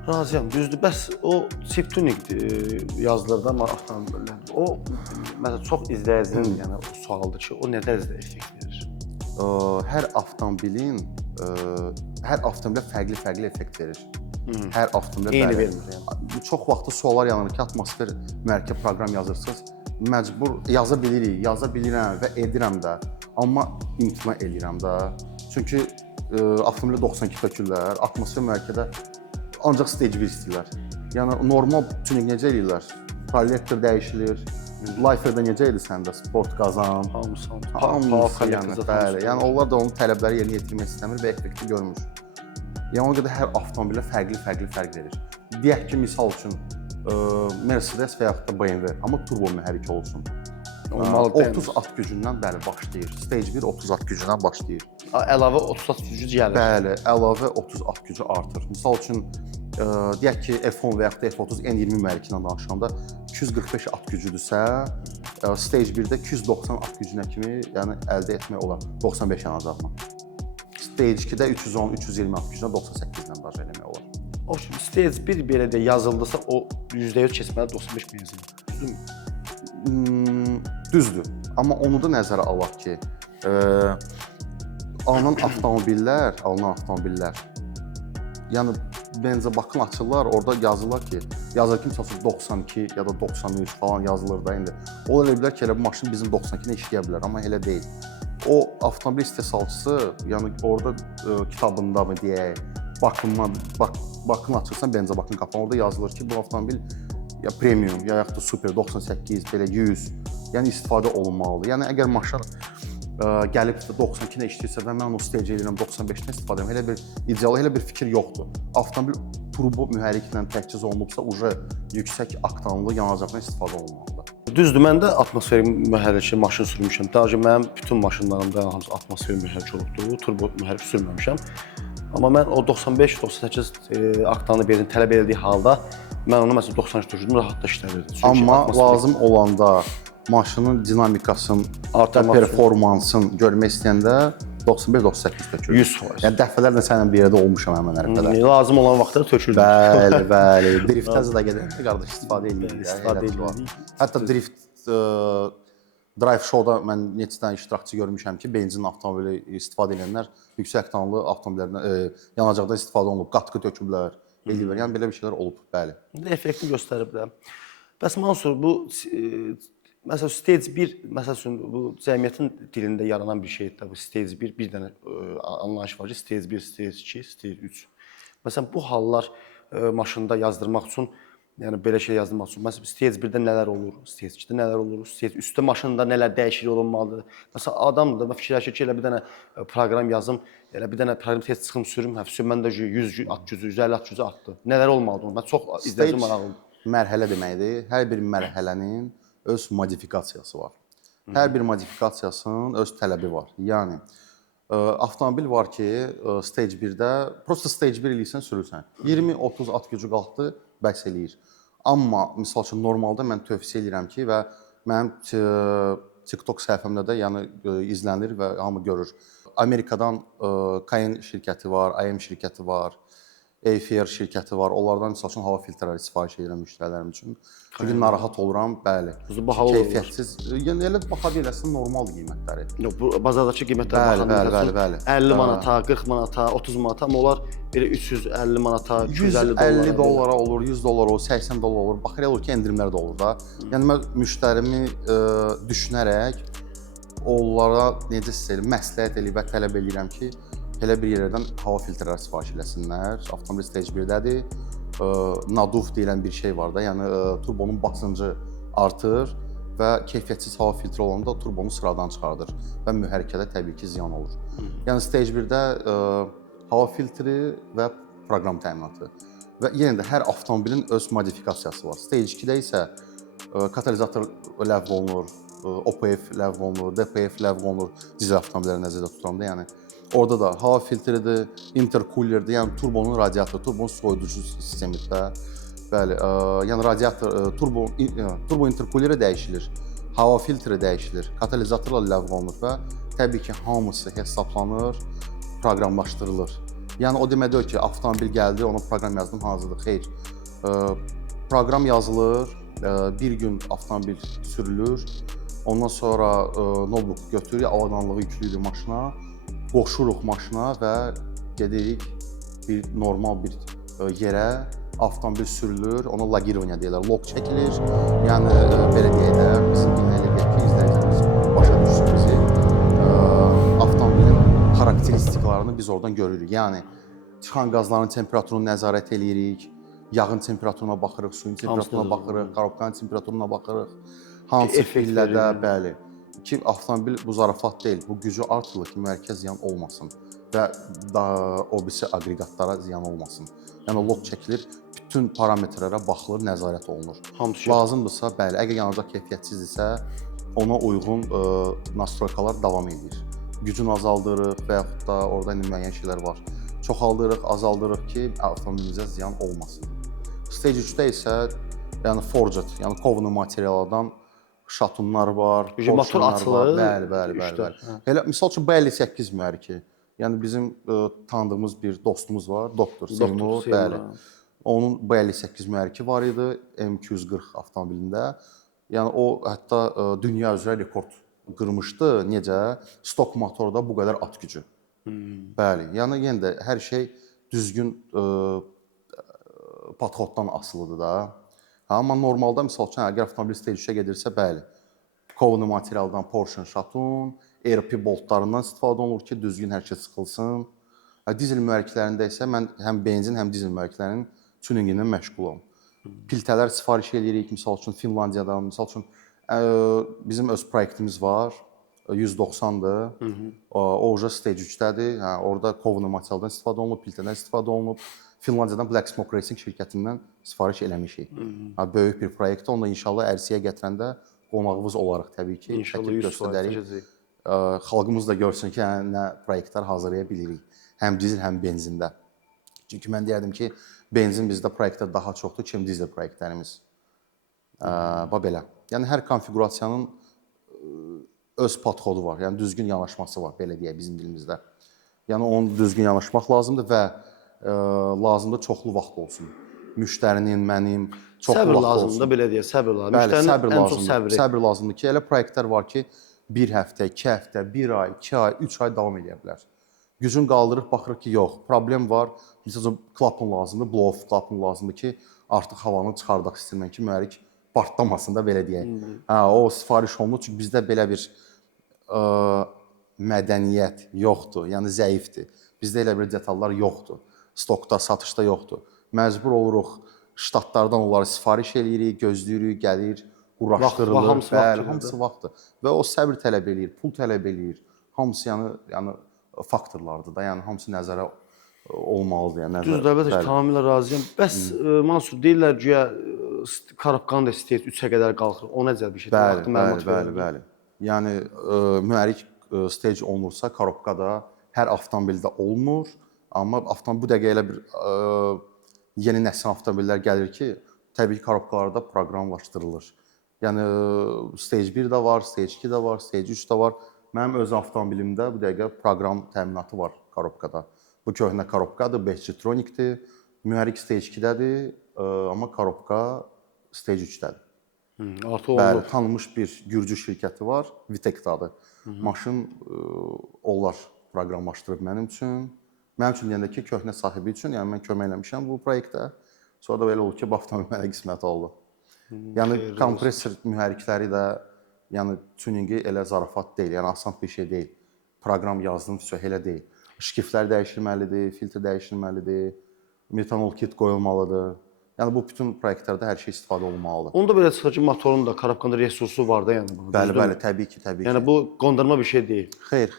Razıyam, düzdür. Bəs o chip tuning yazılır da avtomobillər. O, məsələn, çox izləyicinin yəni, sualıdır ki, o nə dərəcədə effekt verir? Hər avtomobilə fərqli effekt verir. Hər avtomobilə eyni vermir. Yəni. Çox vaxtı suallar yanır ki, atmosfer mərkəb proqram yazırsınız. Məcbur yaza bilirəm və edirəm də. Amma imtina edirəm də. Çünki avtomobilə 92 tökürlər, atmosfer mərkədə ancaq stage 1 istəyirlər. Yəni normal tuning necə eləyirlər? Proyektor dəyişilir. Lifer'da necə idi səndə? Sport qazan, hamısı yəni, bəli. Yəni onlar da onun tələbləri yerinə yetirmək istəmir və effekti görmür. Yəni ona görə hər avtomobilə fərq verir. Deyək ki, misal üçün Mercedes və yaxud da BMW, amma turbo mühərrik olsun. 30 at gücündən bəli başlayır. Stage 1 30 at gücündən başlayır. Əlavə 30 at gücü gəlir. Bəli, əlavə 30 at gücü artır. Misal üçün deyək ki, F10 və yaxud da F30 N20 mühərrikindən danışanda 245 at gücüdürsə, Stage 1-də 290 at gücünə kimi yəni əldə etmək olar 95 yanacaqla. Stage 2-də 310-320 at gücünə 98-lə daş eləmək olar. O Stage 1 belə də yazıldısa, o %100 keçməli 95 benzin. Düzdürmü? Düzdür. Amma onu da nəzərə alaq ki, alınan avtomobillər, yəni benzobakını açırlar, orada yazırlar ki, məsələn 92 ya da 93 falan yazılır da indi. Ola bilər ki, elə bu maşın bizim 92-nə işləyə bilər, amma elə deyil. O avtomobil istehsalçısı, yəni orada kitabında mı deyək, bakını açırsan benzobakını qapan, orada yazılır ki, bu avtomobil ya premium, ya yaxud da super 98, belə 100, yəni istifadə olunmalıdır. Yəni əgər maşın gəlib 92-nə işləyirsə və mən o stage edirəm 95-dən istifadə edirəm. Elə bir ideal, elə bir fikir yoxdur. Avtomobil turbo mühərriklə təchiz olunubsa, uje yüksək oktanlı yanacaqdan istifadə olunmalıdır. Düzdür, mən də atmosferik mühərrikli maşın sürmüşəm. Daha öncə mənim bütün maşınlarımda hamısı atmosferik mühərrik olubdu, turbo mühərrik sürməmişəm. Amma mən o 95-98 oktanlı benzin tələb edildiyi halda mən onu məsələn 93 düşürdüm, rahat da işlədirdi. Amma lazım olanda maşının dinamikasını, performansını görmək istəyəndə 95-98 tökülür. 100%. Yəni dəfələrlə sənin bir yerdə olmuşam həmin hərəkətlər. Lazım olan vaxtda tökülür. Bəli, bəli. Driftə də gedəndə qardaş istifadə edirdik. İstifadə edirdik. Hətta drift drive show-da mən neçə dənə iştirakçı görmüşəm ki, benzin avtomobili istifadə edənlər yüksək oktanlı avtomobillərdən yanacaqdan istifadə olunub, qatqı töküblər, eləyiblər. Yəni belə bir şeylər olub, bəli. Effekti göstərib də. Bəs Mansur, bu məsələn stage 1, məsələn bu cəmiyyətin dilində yaranan bir şeydir də bu stage 1, bir dənə anlayış var ki, stage 1, stage 2, stage 3. Məsələn bu hallar maşında yazdırmaq üçün, yəni belə şey yazdırmaq üçün, məsələn stage 1-də nələr olur, stage 2-də nələr olur, stage 3-də maşında nələr dəyişiklik olunmalıdır. Məsələn adam da fikirləşir ki, elə bir dənə proqram yazım, elə bir dənə proqram test çıxım sürüm, həvəsə məndə 100 at gücü, 150 at gücü artdı. Nələr olmalıdır? Mən çox izləyici maraqlıdır. Mərhələ deməkdir. Hər bir mərhələnin öz modifikasiyası var. Hər bir modifikasiyasının öz tələbi var. Yəni avtomobil var ki, stage 1-də prosta stage 1 eləyirsən, sürürsən. 20-30 at gücü qalxdı, bəs eləyir. Amma misal üçün normalda mən tövsiyə edirəm ki və mənim TikTok səhifəmdə də yəni izlənir və hamı görür. Amerikadan Cayenne şirkəti var, IM şirkəti var, Air şirkəti var. Onlardan misal üçün hava filtrləri sifariş edirəm müştərilərim üçün. Çünki narahat oluram, bəli. Keyfiyyətsiz, yəni elə baha deyilsin normal qiymətləri. Yox, bu bazardakı qiymətlər bəli. 50 manata, 40 manata, 30 manata, amma onlar belə 350 manata, 250 dollara olur, 100 dollar olur, 80 dollar olur. Baxır olur ki, endirimlər də olur da. Yəni mən müştərimi düşünərək onlara necə istəyirəm, məsləhət eləyib və tələb edirəm ki, elə bir yerdən hava filtrləri sifariş eləsinlər. Avtomobil stage 1-dədir. Naduf deyilən bir şey var da, yəni turbonun basıncı artır və keyfiyyətsiz hava filtri olanda turbonu sıradan çıxardır və mühərrikədə təbii ki, ziyan olur. Yəni stage 1-də hava filtri və proqram təminatı və yenə də hər avtomobilin öz modifikasiyası var. Stage 2-də isə katalizator ləğv olunur, OPF ləğv olunur, DPF ləğv olunur dizel avtomobilləri nəzərdə tutulanda, yəni orada da hava filtridir, intercoolerdir, yəni turbonun radiatoru, turbonun soyuducu sistemidir də. Bəli, yəni radiator, turbo intercooleri dəyişilir, hava filtri dəyişilir, katalizatorla ləğv olunur və təbii ki, hamısı hesablanır, proqramlaşdırılır. Yəni o demək deyil ki, avtomobil gəldi, ona proqram yazdım, hazırdır. Xeyr. Proqram yazılır, bir gün avtomobil sürülür, ondan sonra notebook götürür, avadanlığı yüklüyür maşına, qoşuruq maşına və gedirik bir normal bir yerə, avtomobil sürülür, ona logирование deyirlər, log çəkilir. Yəni belə deyək də, bizim bilməliyik ki, izləyicilərimiz başa düşsün bizi. Avtomobilin xarakteristiklarını biz oradan görürük. Yəni çıxan qazların temperaturunu nəzarət eləyirik, yağın temperaturuna baxırıq, suyun temperaturuna baxırıq, korobkanın temperaturuna baxırıq. Hansı pillədə, bəli. Ki avtomobil bu zarafat deyil, bu gücü artırılır ki, mühərrikə ziyan olmasın və o birisi aqreqatlara ziyan olmasın. Yəni log çəkilir, bütün parametrlərə baxılır, nəzarət olunur. Lazımdırsa, bəli, əgər yanacaq keyfiyyətsizdirsə, ona uyğun nastroykalar davam edir. Gücünü azaldırıq və yaxud da orada müəyyən şeylər var. Çoxaldırıq, azaldırıq ki, avtomobilimizə ziyan olmasın. Stage 3-də isə yəni forged, yəni kovnu materiallardan şatunlar var, motor açılır. Bəli. Elə misal üçün B58 mühərriki. Yəni bizim tanıdığımız bir dostumuz var, doktor Seymur, bəli. Onun B58 mühərriki var idi M240 avtomobilində. Yəni o hətta dünya üzrə rekord qırmışdı. Necə? Stok motorda bu qədər at gücü. Bəli. Yəni yenə də hər şey düzgün podxoddan asılıdır da. Amma normalda misal üçün əgər avtomobil stage 3-ə gedirsə, bəli, kovnu materialdan portion şatun, ERP boltlarından istifadə olunur ki, düzgün hər şey sıxılsın. Dizel mühərriklərində isə mən həm benzin, həm dizel mühərriklərinin tuningi ilə məşğulam. Filtrələr sifariş edirik, misal üçün Finlandiyadan, misal üçün bizim öz proyektimiz var. 190-dır. O uca stage 3-dədir. Hə, orada Kovno materialdan istifadə olunub, piltədən istifadə olunub. Finlandiyadan Black Smoke Racing şirkətindən sifariş eləmişik. Hə, böyük bir proyektdir. Onu da inşallah ərsəyə gətirəndə qonağımız olaraq təbii ki, İnşallah göstərərik. Xalqımız da görsün ki, hə, nə proyektlər hazırlaya bilirik. Həm dizel, həm benzində. Çünki mən deyərdim ki, benzin bizdə proyektdə daha çoxdur, kim dizel proyektlərimiz. Belə. Yəni hər konfiqurasiyanın öz podxodu var. Yəni düzgün yanaşması var, belə deyək bizim dilimizdə. Yəni onun düzgün yanaşmaq lazımdır və lazımdır çoxlu vaxt olsun. Müştərinin, mənim çoxlu səbr vaxt lazımdır, olsun. belə deyək, səbr lazımdır. Bəli, Müştərinin səbr ən çox lazımdır. səbri. Səbr lazımdır ki, elə proyektlər var ki, 1 həftə, 2 həftə, 1 ay, 2 ay, 3 ay davam edə bilər. Gücün qaldırıb baxırıq ki, yox, problem var. Məsələn, klapın lazımdır, blow-off klapın lazımdır ki, artıq havanı çıxardaq sistemdən ki, mühərrik partlamasın da, belə deyək. Hə, o sifariş olunur, çünki bizdə belə bir mədəniyyət yoxdur, yəni zəifdir. Bizdə elə bir detallar yoxdur. Stokda, satışda yoxdur. Məcbur oluruq ştatlardan onları sifariş eləyirik, gözləyirik, gəlir, uğraşdırılır. Bəli, hamısı vaxtdır. Və o səbr tələb eləyir, pul tələb eləyir. Hamısı yəni faktorlardır da, yəni hamısı nəzərə olmalıdır. Yəni Düzdür, əlbəttə ki, tamamilə razıyam. Bəs Mansur deyirlər güya Karabkan da stage 3-ə qədər qalxır. O necə bir şeydir? Bəli. Yəni mühərrik stage olunursa, korobka da hər avtomobildə olmur. Amma bu dəqiqə elə bir yeni nəsil avtomobillər gəlir ki, təbii ki, korobkalarda proqramlaşdırılır. Yəni stage 1 də var, stage 2 də var, stage 3 də var. Mənim öz avtomobilimdə bu dəqiqə proqram təminatı var korobkada. Bu köhnə korobkadır, Behçetronikdir. Mühərrik stage 2-dədir, amma korobka stage 3-dədir. Artıq oldu. Bəli, tanınmış bir Gürcü şirkəti var, Vitekdadır. Maşın onlar proqramlaşdırıb mənim üçün. Mənim üçün deyəndə ki, köhnə sahibi üçün, yəni mən kömək eləmişəm bu proyektdə. Sonra da belə oldu ki, bu avtomobil mənə qismət oldu. Yəni kompressor mühərrikləri də, yəni tuningi elə zarafat deyil, yəni asan bir şey deyil. Proqram yazdım, elə deyil. Şkiflər dəyişilməlidir, filtr dəyişilməlidir, metanol kit qoyulmalıdır. Yəni bu bütün proyektlərdə hər şey istifadə olunmalıdır. Onda belə çıxır ki, motorun da Karabkanda resursu var da, yəni bunun. Bəli, təbii ki. Yəni bu qondurma bir şey deyil. Xeyr.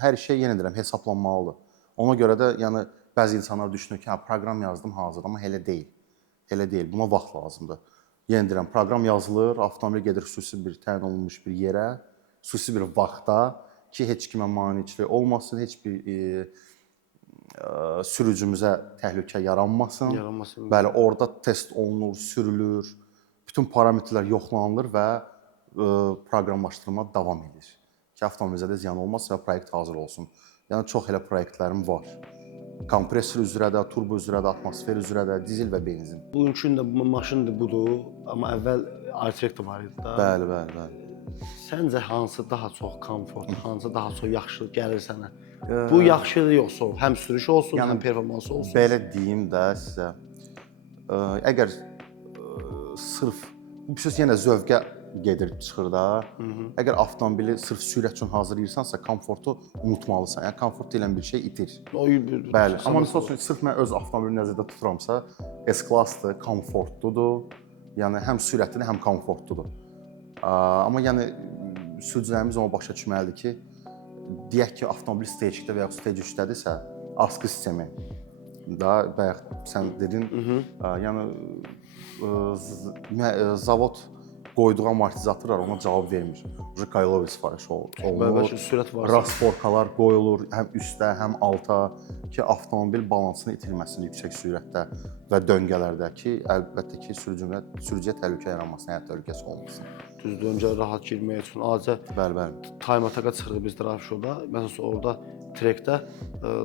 Hər şey yenə deyirəm, hesablanmalıdır. Ona görə də yəni bəzi insanlar düşünür ki, proqram yazdım hazır, amma elə deyil. Elə deyil. Buna vaxt lazımdır. Yenə deyirəm, proqram yazılır, avtomobil gedir xüsusi bir təyin olunmuş bir yerə, xüsusi bir vaxtda ki, heç kimə maneçilik olmasın, heç bir sürücümüzə təhlükə yaranmasın. Bəli, orada test olunur, sürülür, bütün parametrlər yoxlanılır və proqramlaşdırma davam edir. Ki, avtomobilimizə də ziyan olmasın və proyekt hazır olsun. Yəni çox elə proyektlərim var. Kompressor üzrə də, turbo üzrə də, atmosfer üzrə də, dizel və benzin. Bugünkü də bu maşın budur, amma əvvəl Artrek də var idi da. Bəli. Səncə hansı daha çox komfort, hansı daha çox yaxşı gəlir sənə? Bu yaxşıdır yoxsa həm sürüş olsun, həm performansı olsun? Belə deyim də sizə. Əgər sırf bu söz yenə zövqə gedir, çıxır da. Əgər avtomobili sırf sürət üçün hazırlayırsansa, komfortu unutmalısan. Yəni komfort deyilən bir şey itir. Bəli. Amma məsəl üçün sırf mən öz avtomobilimi nəzərdə tuturamsa, S-klassdır, komfortludur. Yəni həm sürətlidir, həm komfortludur. Amma yəni sürücülərimiz onu başa düşməlidir ki, deyək ki, avtomobil stage 2-də və ya stage 3-dədirsə, askı sistemi da bayaq sən dedin, yəni zavod qoyduğu amortizatorlar ona cavab vermir. Kaylovic sifarişi olunur. Sürət var. Rasporkalar qoyulur həm üstə, həm alta ki, avtomobil balansını itirməsin yüksək sürətdə və döngələrdə ki, əlbəttə ki, sürücüyə təhlükə yaranmasın, həyat təhlükəsi olmasın. Düzdür, öncə rahat girmək üçün acə Bəli. time attack-a çıxırdı biz drive show-da. Məsələn, orada trekdə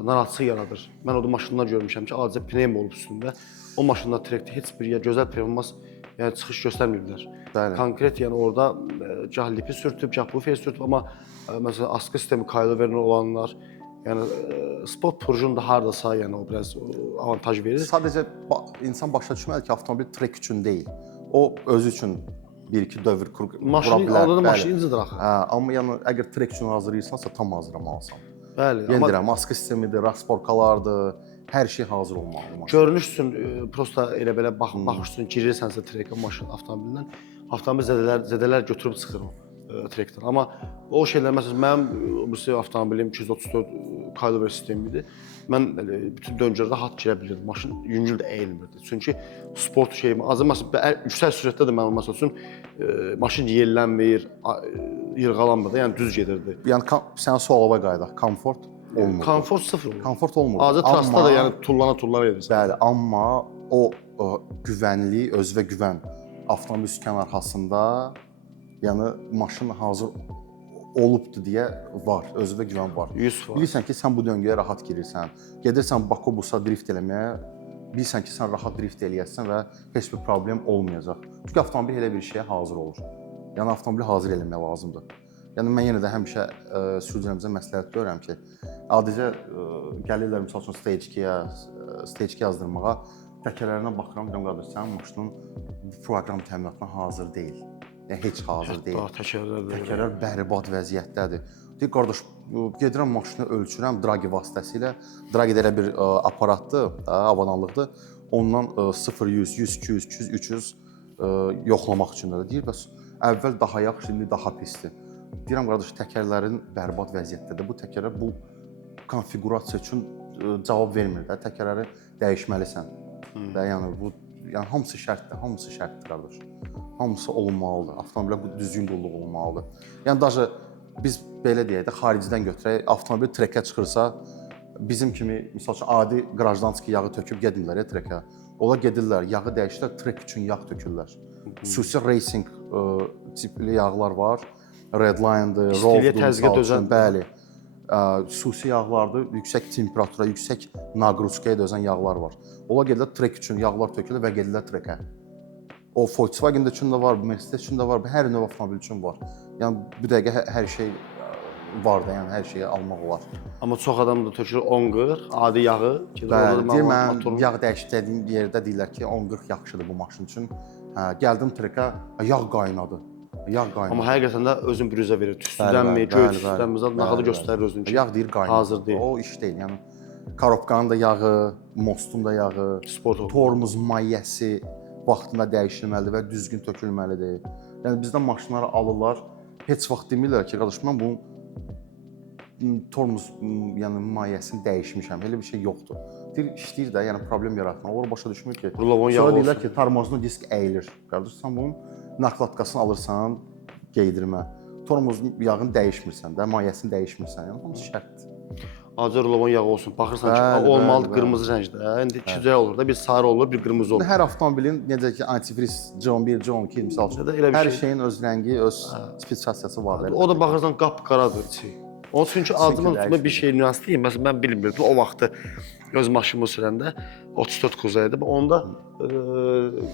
narahatlıq yaradır. Mən orada maşınlar görmüşəm ki, acə pnevm olub üstündə. O maşınlar trekdə heç bir gözəl performans, yəni çıxış göstərməyiblər. Konkret, yəni orada gah lipi sürtüb, gah bufer sürtüb, amma məsələn askı sistemi kayloverli olanlar, yəni sport purjun da hardasa, yəni o biraz avantaj verir. Sadəcə insan başa düşməlidir ki, avtomobil trek üçün deyil. O özü üçün bir-iki dövr qura bilər. Maşının aldığı maşın incidir axı. Amma yəni əgər trek üçün hazırlayırsansa tam hazırlamalısan. Bəli, amma deyirəm, askı sistemidir, rasporkalardır, hər şey hazır olmalıdır. Görünüş üçün prosta elə belə baxış üçün girirsənsə trekə maşın avtomobilindən, avtomobil zədələr götürüb çıxır o. trekdən. Amma o şeylər məsələn mənim bu avtomobilim 234 kalibr sistemidir. Mən bütün döngələrdə rahat girə bilirdim. Maşın yüngül də əyilmirdi. Çünki sport şeyim azı məsələn yüksək sürətdə də mənim məsəl üçün maşın yellənmir, yırğalanmır da, yəni düz gedirdi. Yəni sən suala qayıdaq, komfort olmur. Komfort sıfır olur. Komfort olmur. Azı trasda da yəni tullana edirsən. Bəli, amma o güvənlik, özünə güvən avtomobil sükan arxasında, yəni maşın hazır olubdu deyə var, özünə güvən var. 100%. Bilirsən ki, sən bu döngəyə rahat girirsən. Gedirsən Bakobusa drift eləməyə, bilirsən ki, sən rahat drift eləyəsən və heç bir problem olmayacaq. Çünki avtomobil elə bir şeyə hazır olur. Yəni avtomobili hazır eləmək lazımdır. Yəni mən yenə də həmişə sürücülərimizə məsləhət görürəm ki, adicə gəlirlər məsəl üçün stage 2 yazdırmağa, təkərlərinə baxıram, deyirəm qardaş, sənin maşının proqram təminatına hazır deyil. Yəni heç hazır deyil. Təkərlər bərbad vəziyyətdədir. Deyir qardaş, gedirəm maşını ölçürəm dragi vasitəsilə. Dragi də elə bir aparatdır, avadanlıqdır. Ondan 0 100, 100 200, 200 300 yoxlamaq üçün də deyir bəs əvvəl daha yaxşı, indi daha pisdir. Deyirəm qardaş, təkərlərin bərbad vəziyyətdədir. Bu təkərlər bu konfiqurasiya üçün cavab vermir də. Təkərləri dəyişməlisən. Və yəni bu hamısı şərtdir qardaş. Hamısı olunmalıdır. Avtomobilə bu düzgün qulluq olunmalıdır. Yəni daha biz belə deyək də xaricdən götürək, avtomobil trekə çıxırsa, bizim kimi məsəl üçün adi qarajdan çıxıb yağı töküb gedirlər trekə. Onlar gedirlər, yağı dəyişirlər, trek üçün yağ tökürlər. Xüsusi racing tipli yağlar var. Redline'dır, Roll'dur, bəli. Xüsusi yağlardır, yüksək temperatura, yüksək naqruzkaya dözən yağlar var. Onlar gedirlər trek üçün yağlar tökürlər və gedirlər trekə. O Volkswagen üçün də var, Mercedes üçün də var, hər növ avtomobil üçün var. Yəni bu dəqiqə hər şey var da, yəni hər şeyi almaq olar. Amma çox adam da tökür 10-40, adi yağı. Bəli, mən yağ dəyişdiyim yerdə deyirlər ki, 10-40 yaxşıdır bu maşın üçün. Gəldim trekə, yağ qaynadı. Amma həqiqətən də özün bürüzə verir. Tüstüdənmi, göy tüstüdənmi, naxalı göstərir özünü ki. Yağ deyir qaynadı. Hazır deyil. O iş deyil. Yəni korobkanın da yağı, mostun da yağı, tormuz mayyəsi vaxtında dəyişilməlidir və düzgün tökülməlidir. Yəni bizdən maşınları alırlar, heç vaxt demirlər ki, qardaş mən bu tormuz yəni mayyəsini dəyişmişəm. Elə bir şey yoxdur. Deyir işləyir də, yəni problem yaratmır. Onlar başa düşmür ki. Sonra deyirlər ki, tormozlu disk əyilir. Qardaş sən bunun nakladkasını alırsan, geydirmə. Tormuz yağını dəyişmirsən də, mayyəsini dəyişmirsən. Yəni hamısı şərtdir. Acı rulovan yağı olsun. Baxırsan ki, olmalıdır qırmızı rəngdə. İndi iki cür olur da, bir sarı olur, bir qırmızı olur. Hər avtomobilin necə ki antifriz John 1, John 2 misal üçün hər şeyin öz rəngi, öz spesifikasiyası var. O da baxırsan qapqaradır içi. Onun çünki adımın üstündə bir şey nüans deyim. Məsələn mən bilmirdim o vaxtı öz maşınımı sürəndə 34 Kuza idi. Onda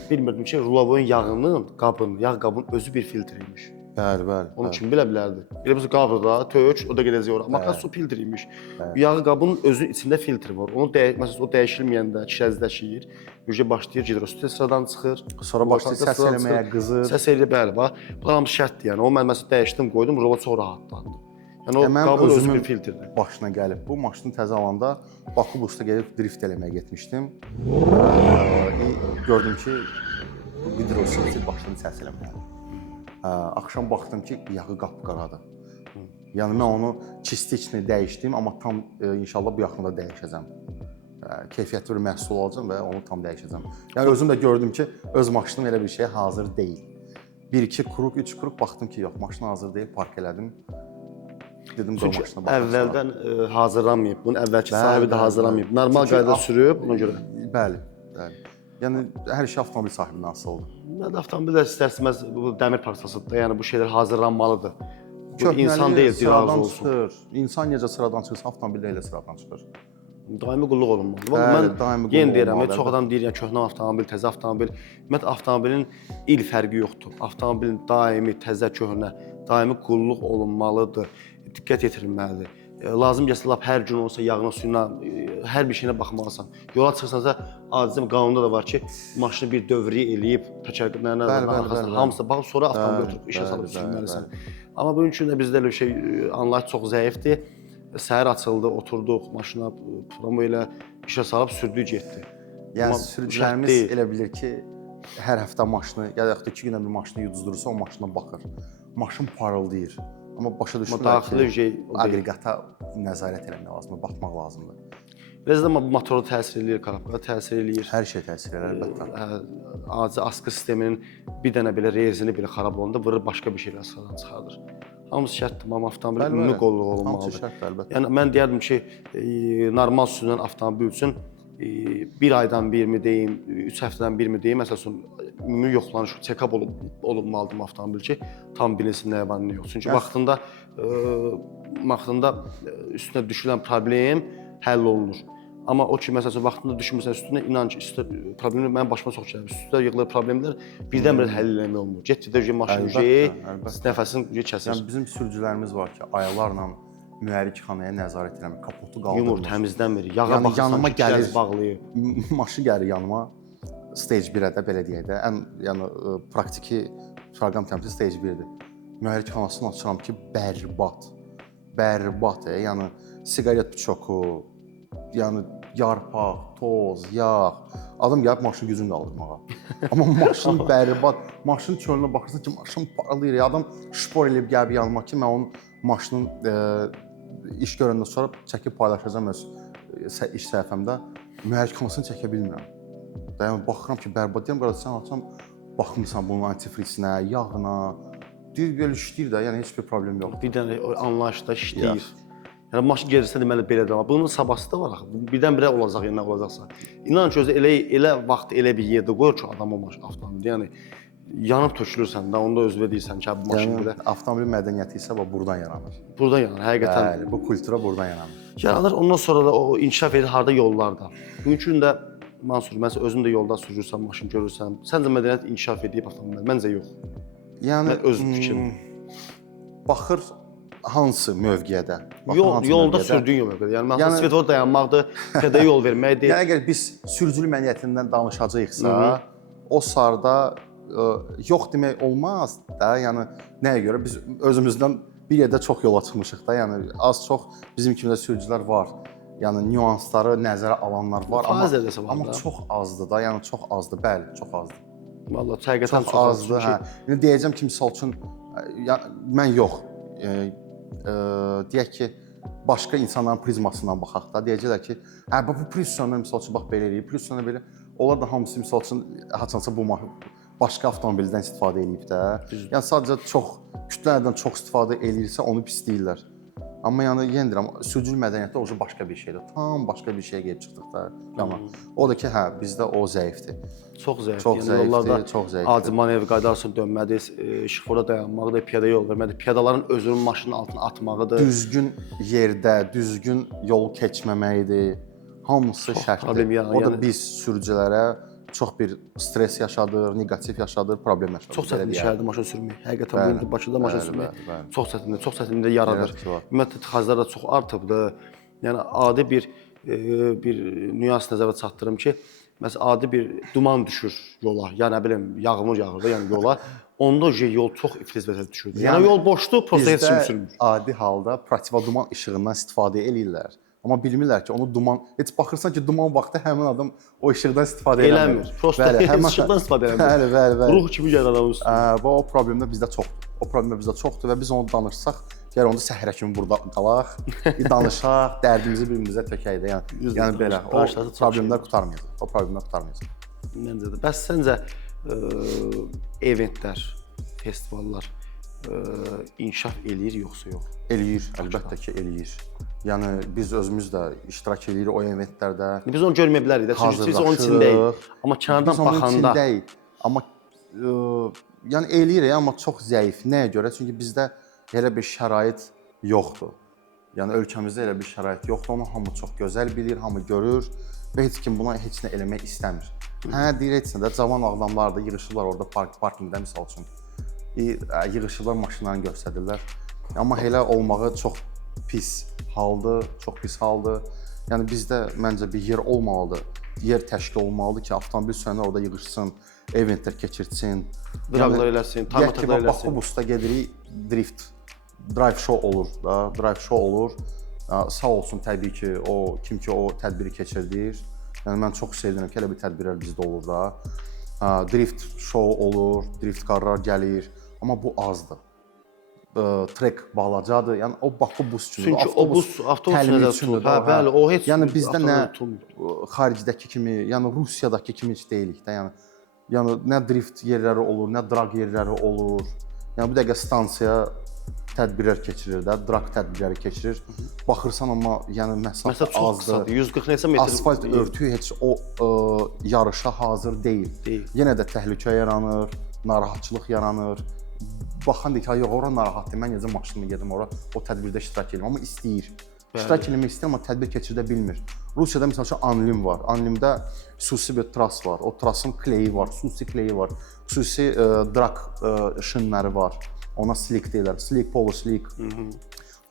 bilmirdim ki, rulovan yağının qabının, yağ qabının özü bir filtr imiş. Bəli. Onu kim bilə bilərdi? Elə biz qabırda tök, o da gedəcək ora. Amma su filtr imiş. Yağ qabının özünün içində filtr var. Onu məsələn o dəyişilməyəndə kişəzləşir. Yüzə başlayır gidrostat sıradan çıxır. Sonra başlayır səs eləməyə, qızır. Səs elə bəli, bax. Bunlar hamısı şərtdir yəni. O mən məsələn dəyişdim, qoydum, rulo çox rahatlandı. Yəni o qabın özü bir filtrdir. Başına gəlib. Bu maşını təzə alanda Bakubusta gedib drift eləməyə getmişdim. Gördüm ki, gidrostat başladı səs eləməyə. Axşam baxdım ki, yağı qapqaradır. Yəni mən onu kistiklə dəyişdim, amma tam inşallah bu yaxında dəyişəcəm. Keyfiyyətli bir məhsul alacağam və onu tam dəyişəcəm. Yəni özüm də gördüm ki, öz maşınım elə bir şeyə hazır deyil. 1-2 kuruq, 3 kuruq baxdım ki, yox, maşın hazır deyil, park elədim. Dedim bu maşına baxaq. Əvvəldən hazırlanmayıb, bunun əvvəlki sahibi də hazırlanmayıb. Normal qaydada sürüb, ona görə. Bəli. Yəni hər şey avtomobil sahibindən asılıdır. Məndə avtomobildə istər-istəməz bu dəmir parçasıdır. Yəni bu şeylər hazırlanmalıdır. Bu insan deyil, razı olsun. İnsan necə sıradan çıxırsa, avtomobil də elə sıradan çıxır. Daimi qulluq olunmalıdır. Mən yenə deyirəm, çox adam deyir, yəni köhnə avtomobil, təzə avtomobil. Ümumiyyətlə avtomobilin il fərqi yoxdur. Avtomobilin daimi, təzə, köhnə, daimi qulluq olunmalıdır. Diqqət yetirilməlidir. Lazım gəlsə lap hər gün olsa yağına, suyuna, hər bir şeyinə baxmalısan. Yola çıxırsansa adicə qanunda da var ki, maşını bir dövriyyə eləyib, təkərlərlə arxasına hamısı baxıb sonra avtomobil götürüb işə salıb sürməlisən. Amma bunun üçün də bizdə elə bir şey anlayış çox zəifdir. Səhər açıldı, oturduq maşına, promo ilə işə salıb sürdük getdi. Yəni sürücülərimiz elə bilir ki, hər həftə maşını ya da 2 gündə bir maşını yuduzdurursa o maşına baxır. maşın parıldayır. Amma başa Amma düşürlər daxili şey o deyil. aqreqata nəzarət etmək lazımdır, baxmaq lazımdır. Biraz da motora təsir eləyir, karabka təsir eləyir. Hər şey təsir edir əlbəttə. Adi askı sisteminin bir dənə belə rezini belə xarab olanda vurur başqa bir şeylər sıradan çıxardır. Hamısı şərtdir, amma avtomobil ümumi qolluq Hamısı olmalıdır. şərtdir əlbəttə. Yəni mən deyərdim ki, normal sürülən avtomobil üçün bir aydan birmi deyim, 3 həftədən birmi deyim, məsələn, ümumi yoxlanış, check-up olunmalıdır avtomobil ki, tam bilinsin nəyə var, nə yox. Çünki vaxtında üstünə düşülən problem həll olunur. Amma o ki, məsələn, vaxtında düşmürsən üstünə, inan ki, problemi mənim başıma çox gəlir. Üstdə yığılır problemlər birdən-birə həll eləmək olmur. Get-gedə maşın nəfəsin kəsir. Yəni bizim sürücülərimiz var ki, aylarla mühərrikxanaya nəzarət eləmir, kapotu qaldırmır. Yumur, təmizlənmir, yağa Yəni baxırsan yanıma ki, gəlir bağlayıb. Maşın gəlir yanıma, stage 1-ə də belə deyək də, yəni praktiki proqram tempi stage 1-dir. Mühərrikxanasını açıram ki, bərbad, yəni siqaret bıçoku, yəni yarpaq, toz, yağ. Adam gəlib maşın gücünü də alırmağa. Amma maşın bərbad, maşın çölünə baxırsan ki, maşın parlayır. Adam şpor eləyib gəlib yanıma ki, mən onun maşının iş görəndən sonra çəkib paylaşacağam öz iş səhifəmdə. Mühərrikxanasını çəkə bilmirəm. Yəni baxıram ki, bərbad deyəm, qardaş sən açam, baxmısan bunun antifrizinə, yağına. Deyir belə işləyir də, yəni heç bir problem yoxdur. Bir dənə anlayışda işləyir. Yəni maşın gerisə deməli belədir, amma bunun sabahsı da var axı. Birdən-birə olacaq, yəni nə olacaqsa. İnan ki, özü elə vaxt elə bir yerdə qoyur ki, adam o maşın avtomobil, yəni yanıb tökülürsən də, onda özünə deyirsən ki, bu maşın belə. Avtomobil mədəniyyəti isə buradan yaranır. Buradan yaranır, həqiqətən. Bəli, bu kultura buradan yaranır. Yaranır, ondan sonra da o inkişaf edir harda yollarda. Bugünkü gündə Mansur, məsələn özün də yolda sürürsən, maşın görürsən, səncə mədəniyyət inkişaf edib avtomobil? Məncə yox. Yəni öz fikrim. Baxır hansı mövqedə? Yolda sürdüyün yol mövqedə. Yəni məsələn svetofor dayanmaqdır, piyada yol verməkdir. Yəni əgər biz sürücülük mədəniyyətindən danışacağıqsa, o sarda yox demək olmaz da. Yəni nəyə görə biz özümüzdən bir yerdə çox yola çıxmışıq da. Yəni az-çox bizim kimi də sürücülər var. Yəni nüansları nəzərə alanlar var, amma çox azdır da. Yəni çox azdır, bəli, çox azdır. Vallahi həqiqətən çox azdır. Hə. Yəni deyəcəm ki, misal üçün mən yox. Deyək ki, başqa insanların prizmasından baxaq da. Deyəcəklər ki, hə bu prizmadan misal üçün bax belə eləyir, prizmadan belə. Onlar da hamısı misal üçün haçansa bu başqa avtomobildən istifadə eləyib də. Yəni sadəcə çox kütlələrdən çox istifadə eləyirsə onu pisləyirlər. Amma yəni yenə deyirəm, sürücülük mədəniyyəti o başqa bir şeydir. Tam başqa bir şeyə gəlib çıxdıq da. Amma o da ki, hə, bizdə o zəifdir. Çox zəifdir. Çox zəifdir, çox zəifdir. Adi manevr qaydasına dönmədir, işıqfora dayanmaqdır, piyada yol vermədir, piyadaların özünün maşının altına atmağıdır. Düzgün yerdə, düzgün yol keçməməyidir. Hamısı şərtdir. O da biz sürücülərə çox bir stres yaşadır, neqativ yaşadır, problem yaşadır. Çox çətindir şəhərdə maşın sürmək. Həqiqətən bu Bakıda maşın sürmək çox çətindir, çox çətinlikdə yaradır. Ümumiyyətlə tıxaclar da çox artıbdır. Yəni adi bir nüans nəzərə çatdırım ki, məsələn adi bir duman düşür yola, ya nə bilim yağmur yağır da, yəni yola. Onda yol çox iflic vəziyyətə düşür. Yəni yol boşdur, prosta heç kim sürmür. Adi halda protivoduman işığından istifadə edirlər. Amma bilmirlər ki, onu duman, heç baxırsan ki, duman vaxtı həmin adam o işıqdan istifadə eləmir. Prosta işıqdan istifadə eləmir. Bəli. Ruh kimi gəlir adamın üstünə. O problem də bizdə çoxdur. O problem də bizdə çoxdur və biz onu danışsaq, gəl onda səhrə kimi burada qalaq, danışaq, dərdimizi bir-birimizə tökək də. Yəni belə, o problemlər qurtarmayacaq. O problemlər qurtarmayacaq. Məncə də. Bəs səncə eventlər, festivallar inkişaf eləyir yoxsa yox? Eləyir, əlbəttə ki, eləyir. Yəni biz özümüz də iştirak eləyirik o eventlərdə. Biz onu görməyə bilərik də, çünki biz onun içindəyik. Amma kənardan baxanda amma yəni eləyirik, amma çox zəif. Nəyə görə? Çünki bizdə elə bir şərait yoxdur. Yəni ölkəmizdə elə bir şərait yoxdur. Onu hamı çox gözəl bilir, hamı görür və heç kim buna heç nə eləmək istəmir. Hə, deyirsən də cavan adamlar da yığılırlar orada parkinqdə misal üçün. Yığılırlar, maşınlarını göstərirlər. Amma elə olmağı çox pis haldır, çox pis haldır. Yəni bizdə məncə bir yer olmalıdır. Yer təşkil olmalıdır ki, avtomobil sürənlər orada yığılsın, eventlər keçirsin, draqlar eləsin, time-ataklar eləsin. Bakubusda gedirik, drive show olur da, drive show olur. Sağ olsun təbii ki, o kim ki o tədbiri keçirdir. Yəni mən çox sevinirəm ki, elə bir tədbirlər bizdə olur da. Drift show olur, drift qarlar gəlir, amma bu azdır. trek balacadır. Yəni o Baku bus üçündür. Çünki o bus avtobus təlimi nəzərdə üçündür tutulur. də Hə, o, bəli, o heç yəni bizdə nə avtobus tutulmur. xaricdəki kimi, yəni Rusiyadakı kimi heç deyilik də. Yəni nə drift yerləri olur, nə drag yerləri olur. Yəni bu dəqiqə stansiya tədbirlər keçirir də, drag tədbirləri keçirir. Baxırsan amma yəni məsafə Məsələn, çox azdır. qısadır. 140 neçə metr. Asfalt örtüyü heç o yarışa hazır deyil. Yenə də təhlükə yaranır, narahatçılıq yaranır. Baxan deyir ki, yox, ora narahatdır. Mən necə maşınımla gedim ora, o tədbirdə iştirak edirəm, amma istəyir. İştirak etmək istəyir, amma tədbir keçirdə bilmir. Rusiyada məsəl üçün Anlim var. Anlimdə xüsusi bir tras var. O trasın kleyi var, xüsusi kleyi var. Xüsusi drag şinləri var. Ona slick deyirlər. Slick, polo slick.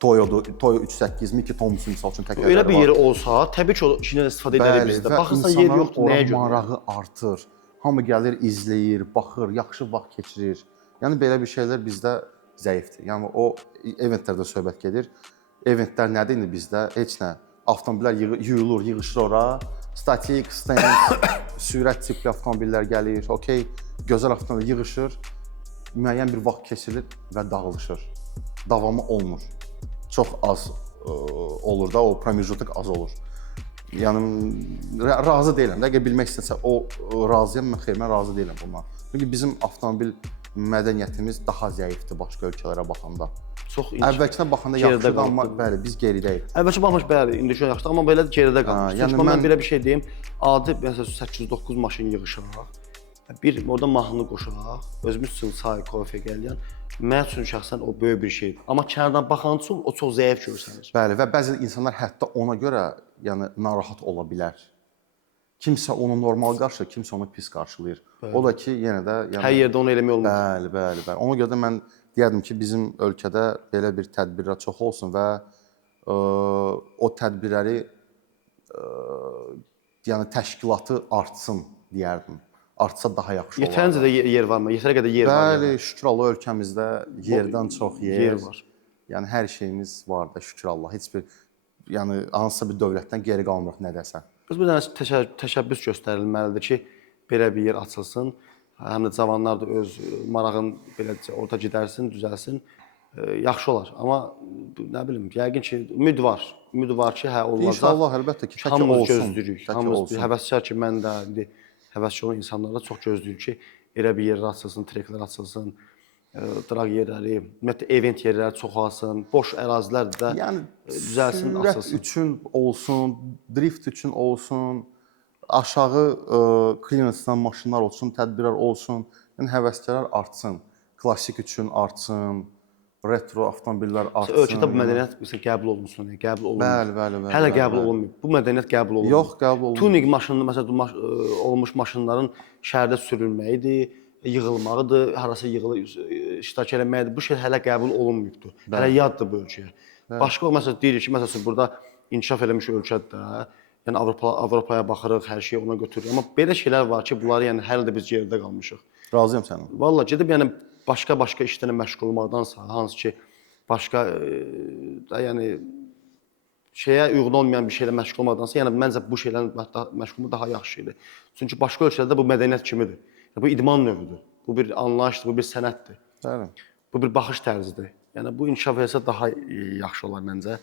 Toyo 38, Mickey Thompson misal üçün təkərləri var. Elə bir yeri olsa, təbii ki, o işindən istifadə edərik bizdə. Baxırsan yer yoxdur, nəyə görə? Marağı artır. Hamı gəlir, izləyir, baxır, yaxşı vaxt keçirir. Yəni belə bir şeylər bizdə zəifdir. Yəni o eventlərdə söhbət gedir. Eventlər nədir indi bizdə? Heç nə. Avtomobillər yuyulur, yığışır ora. Statik, stand, sürət tipli avtomobillər gəlir. Okay, gözəl avtomobil yığışır. Müəyyən bir vaxt keçirilir və dağılışır. Davamı olmur. Çox az olur da, o pромejnotik az olur. Yəni razı deyiləm. Dəqiq bilmək istəsə o razıyam, mən razı deyiləm bundan. Çünki bizim avtomobil mədəniyyətimiz daha zəifdir başqa ölkələrə baxanda. Çox əvvəlkinə baxanda yaxşıdır, amma bəli, biz geridəyik. Əvvəlki baxmış bəli, indi şu yaxşıdır, amma belə geridə qalmış. Yəni mən belə bir şey deyim, adi məsələn 809 maşın yığışaq, bir orada mahnı qoşaq, özümüz üçün çay, kofe gələn, mən üçün şəxsən o böyük bir şeydir. Amma kənardan baxan üçün o çox zəif görsənir. Bəli, və bəzi insanlar hətta ona görə yəni narahat ola bilər. Kimsə onu normal qarşılayır, kimsə onu pis qarşılayır. O da ki, yenə də yəni hər yerdə onu eləmək olmaz. Bəli. Ona görə də mən deyərdim ki, bizim ölkədə belə bir tədbirlər çox olsun və o tədbirləri yəni təşkilatı artsın deyərdim. Artsa daha yaxşı olar. Yetərincə də yer varmı? Yetərə qədər yer var. Bəli, şükür Allah ölkəmizdə yerdən çox yer var. Yəni hər şeyimiz var da şükür Allah. Heç bir yəni hansısa bir dövlətdən geri qalmırıq nə desə. Biz bir dənə təşəbbüs göstərilməlidir ki, belə bir yer açılsın. Həm də cavanlar da öz marağın beləcə orta gedərsin, düzəlsin. Yaxşı olar. Amma nə bilim, yəqin ki, ümid var. Ümid var ki, hə olacaq. İnşallah əlbəttə ki, tək Hamımız olsun. gözləyirik. Hamımız həvəskar ki, mən də indi həvəskar olan insanlar da çox gözləyir ki, elə bir yerlər açılsın, treklər açılsın, drag yerləri, ümumiyyətlə event yerləri çoxalsın, boş ərazilər də düzəlsin, açılsın. Sürət üçün olsun, drift üçün olsun, aşağı clearance-dan maşınlar olsun, tədbirlər olsun, yəni həvəskarlar artsın, klassik üçün artsın, retro avtomobillər artsın. Ölkədə bu mədəniyyət qəbul olunsun, qəbul olunmur. Bəli. Hələ qəbul olunmuyor. Bu mədəniyyət qəbul olunmur. Yox, qəbul olunmur. Tuning maşını, məsələn, olmuş maşınların şəhərdə sürülməyidir, yığılmağıdır, harasa yığılıb iştirak eləməyidir. Bu şey hələ qəbul olunmuyubdur. Hələ yaddır bu ölkəyə. Başqa məsələn deyirik ki, məsələn burada inkişaf eləmiş ölkədə, yəni Avropaya baxırıq, hər şeyi ona götürürük. Amma belə şeylər var ki, bunları yəni hələ də biz geridə qalmışıq. Razıyam səninlə. Vallahi gedib yəni başqa işlərlə məşğul olmaqdansa, hansı ki başqa yəni şeyə uyğun olmayan bir şeylə məşğul olmaqdansa, yəni məncə bu şeylərlə məşğul olmaq daha yaxşı şeydir. Çünki başqa ölkələrdə bu mədəniyyət kimidir. Bu idman növüdür. Bu bir anlayışdır, bu bir sənətdir. Bəli. Bu bir baxış tərzidir. Yəni bu inkişaf etsə daha yaxşı olar məncə.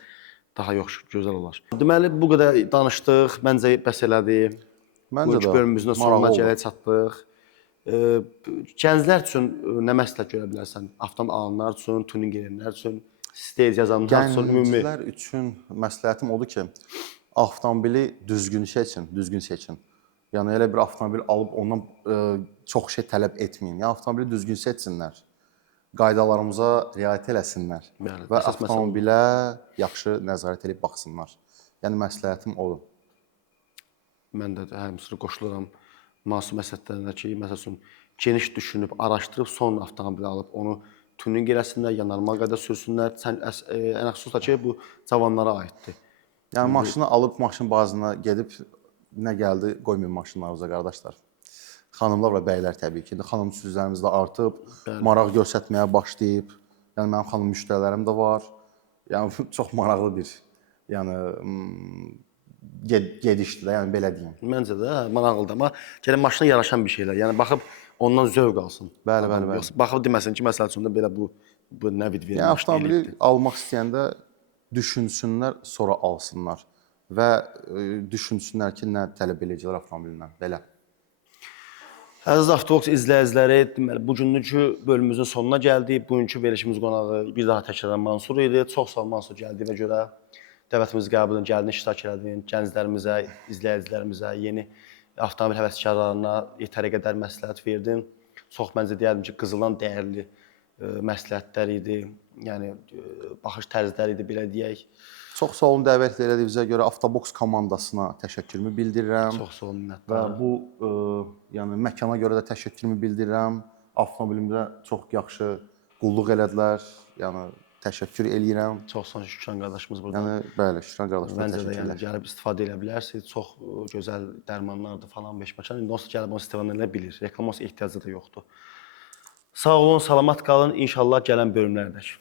Daha yaxşı, gözəl olar. Deməli bu qədər danışdıq. Məncə bəs elədi. Məncə də bölümümüzün sonuna gəlib çatdıq. Gənclər üçün nə məsləhət görə bilərsən? Avtomobil alanlar üçün, tuning edənlər üçün, stage yazanlar üçün, ümumi. Gənclər üçün məsləhətim odur ki, avtomobili düzgün seçin. Yəni elə bir avtomobil alıb ondan çox şey tələb etməyin. Yəni avtomobili düzgün seçsinlər. Qaydalarımıza riayət eləsinlər və avtomobilə yaxşı nəzarət edib baxsınlar. Yəni məsləhətim odur. Mən də həmçinin qoşuluram müasir məsləhətlərinə ki, məsələn, geniş düşünüb, araşdırıb son avtomobili alıb onu tuning eləsinlər, ya normal qayda sürsünlər. Ən xüsusilə ki, bu cavanlara aiddir. Yəni maşını alıb maşın bazına gedib nə gəldi, qoymayın maşınlarınıza qardaşlar. Xanımlar və bəylər təbii ki, xanım sürücülərimiz də artıb, maraq göstərməyə başlayıb. Yəni mənim xanım müştərilərim də var. Yəni çox maraqlı bir, yəni gedişdir də, yəni belə deyim. Məncə də maraqlıdır, amma gəlin maşına yaraşan bir şeylər. Yəni baxıb ondan zövq alsın. Bəli. Baxıb deməsin ki, məsəl üçün də belə bu bu nə vid Yəni verilmiş avtomobili deyilibdir. almaq istəyəndə düşünsünlər, sonra alsınlar və düşünsünlər ki, nə tələb edəcəklər avtomobildən. Belə. Əziz Avtobox izləyiciləri, deməli bu günlükü bölümümüzün sonuna gəldik. Bugünkü verilişimiz qonağı bir daha təkrardan Mansur idi. Çox sağ ol Mansur gəldiyinə görə. Dəvətimizi qəbul edin, gəldin, iştirak elədin. Gənclərimizə, izləyicilərimizə, yeni avtomobil həvəskarlarına yetəri qədər məsləhət verdin. Çox məncə deyərdim ki, qızılan dəyərli məsləhətlər idi. Yəni baxış tərzləri idi, belə deyək. Çox sağ olun dəvət elədiyinizə görə Avtobox komandasına təşəkkürümü bildirirəm. Çox sağ olun, Və minnətdaram. bu yəni məkana görə də təşəkkürümü bildirirəm. Avtomobilimdə çox yaxşı qulluq elədilər. Yəni təşəkkür eləyirəm. Çox sağ olun Şükran qardaşımız burada. Yəni bəli, Şükran qardaşıma Məncə də yəni təşəkkürlər. gəlib istifadə edə bilərsiniz. Çox gözəl dərmanlardır falan beşməkan. İndi onsuz gəlib onu istifadə edə bilir. Reklam olsa ehtiyacı da yoxdur. Sağ olun, salamat qalın. İnşallah gələn bölümlərdək.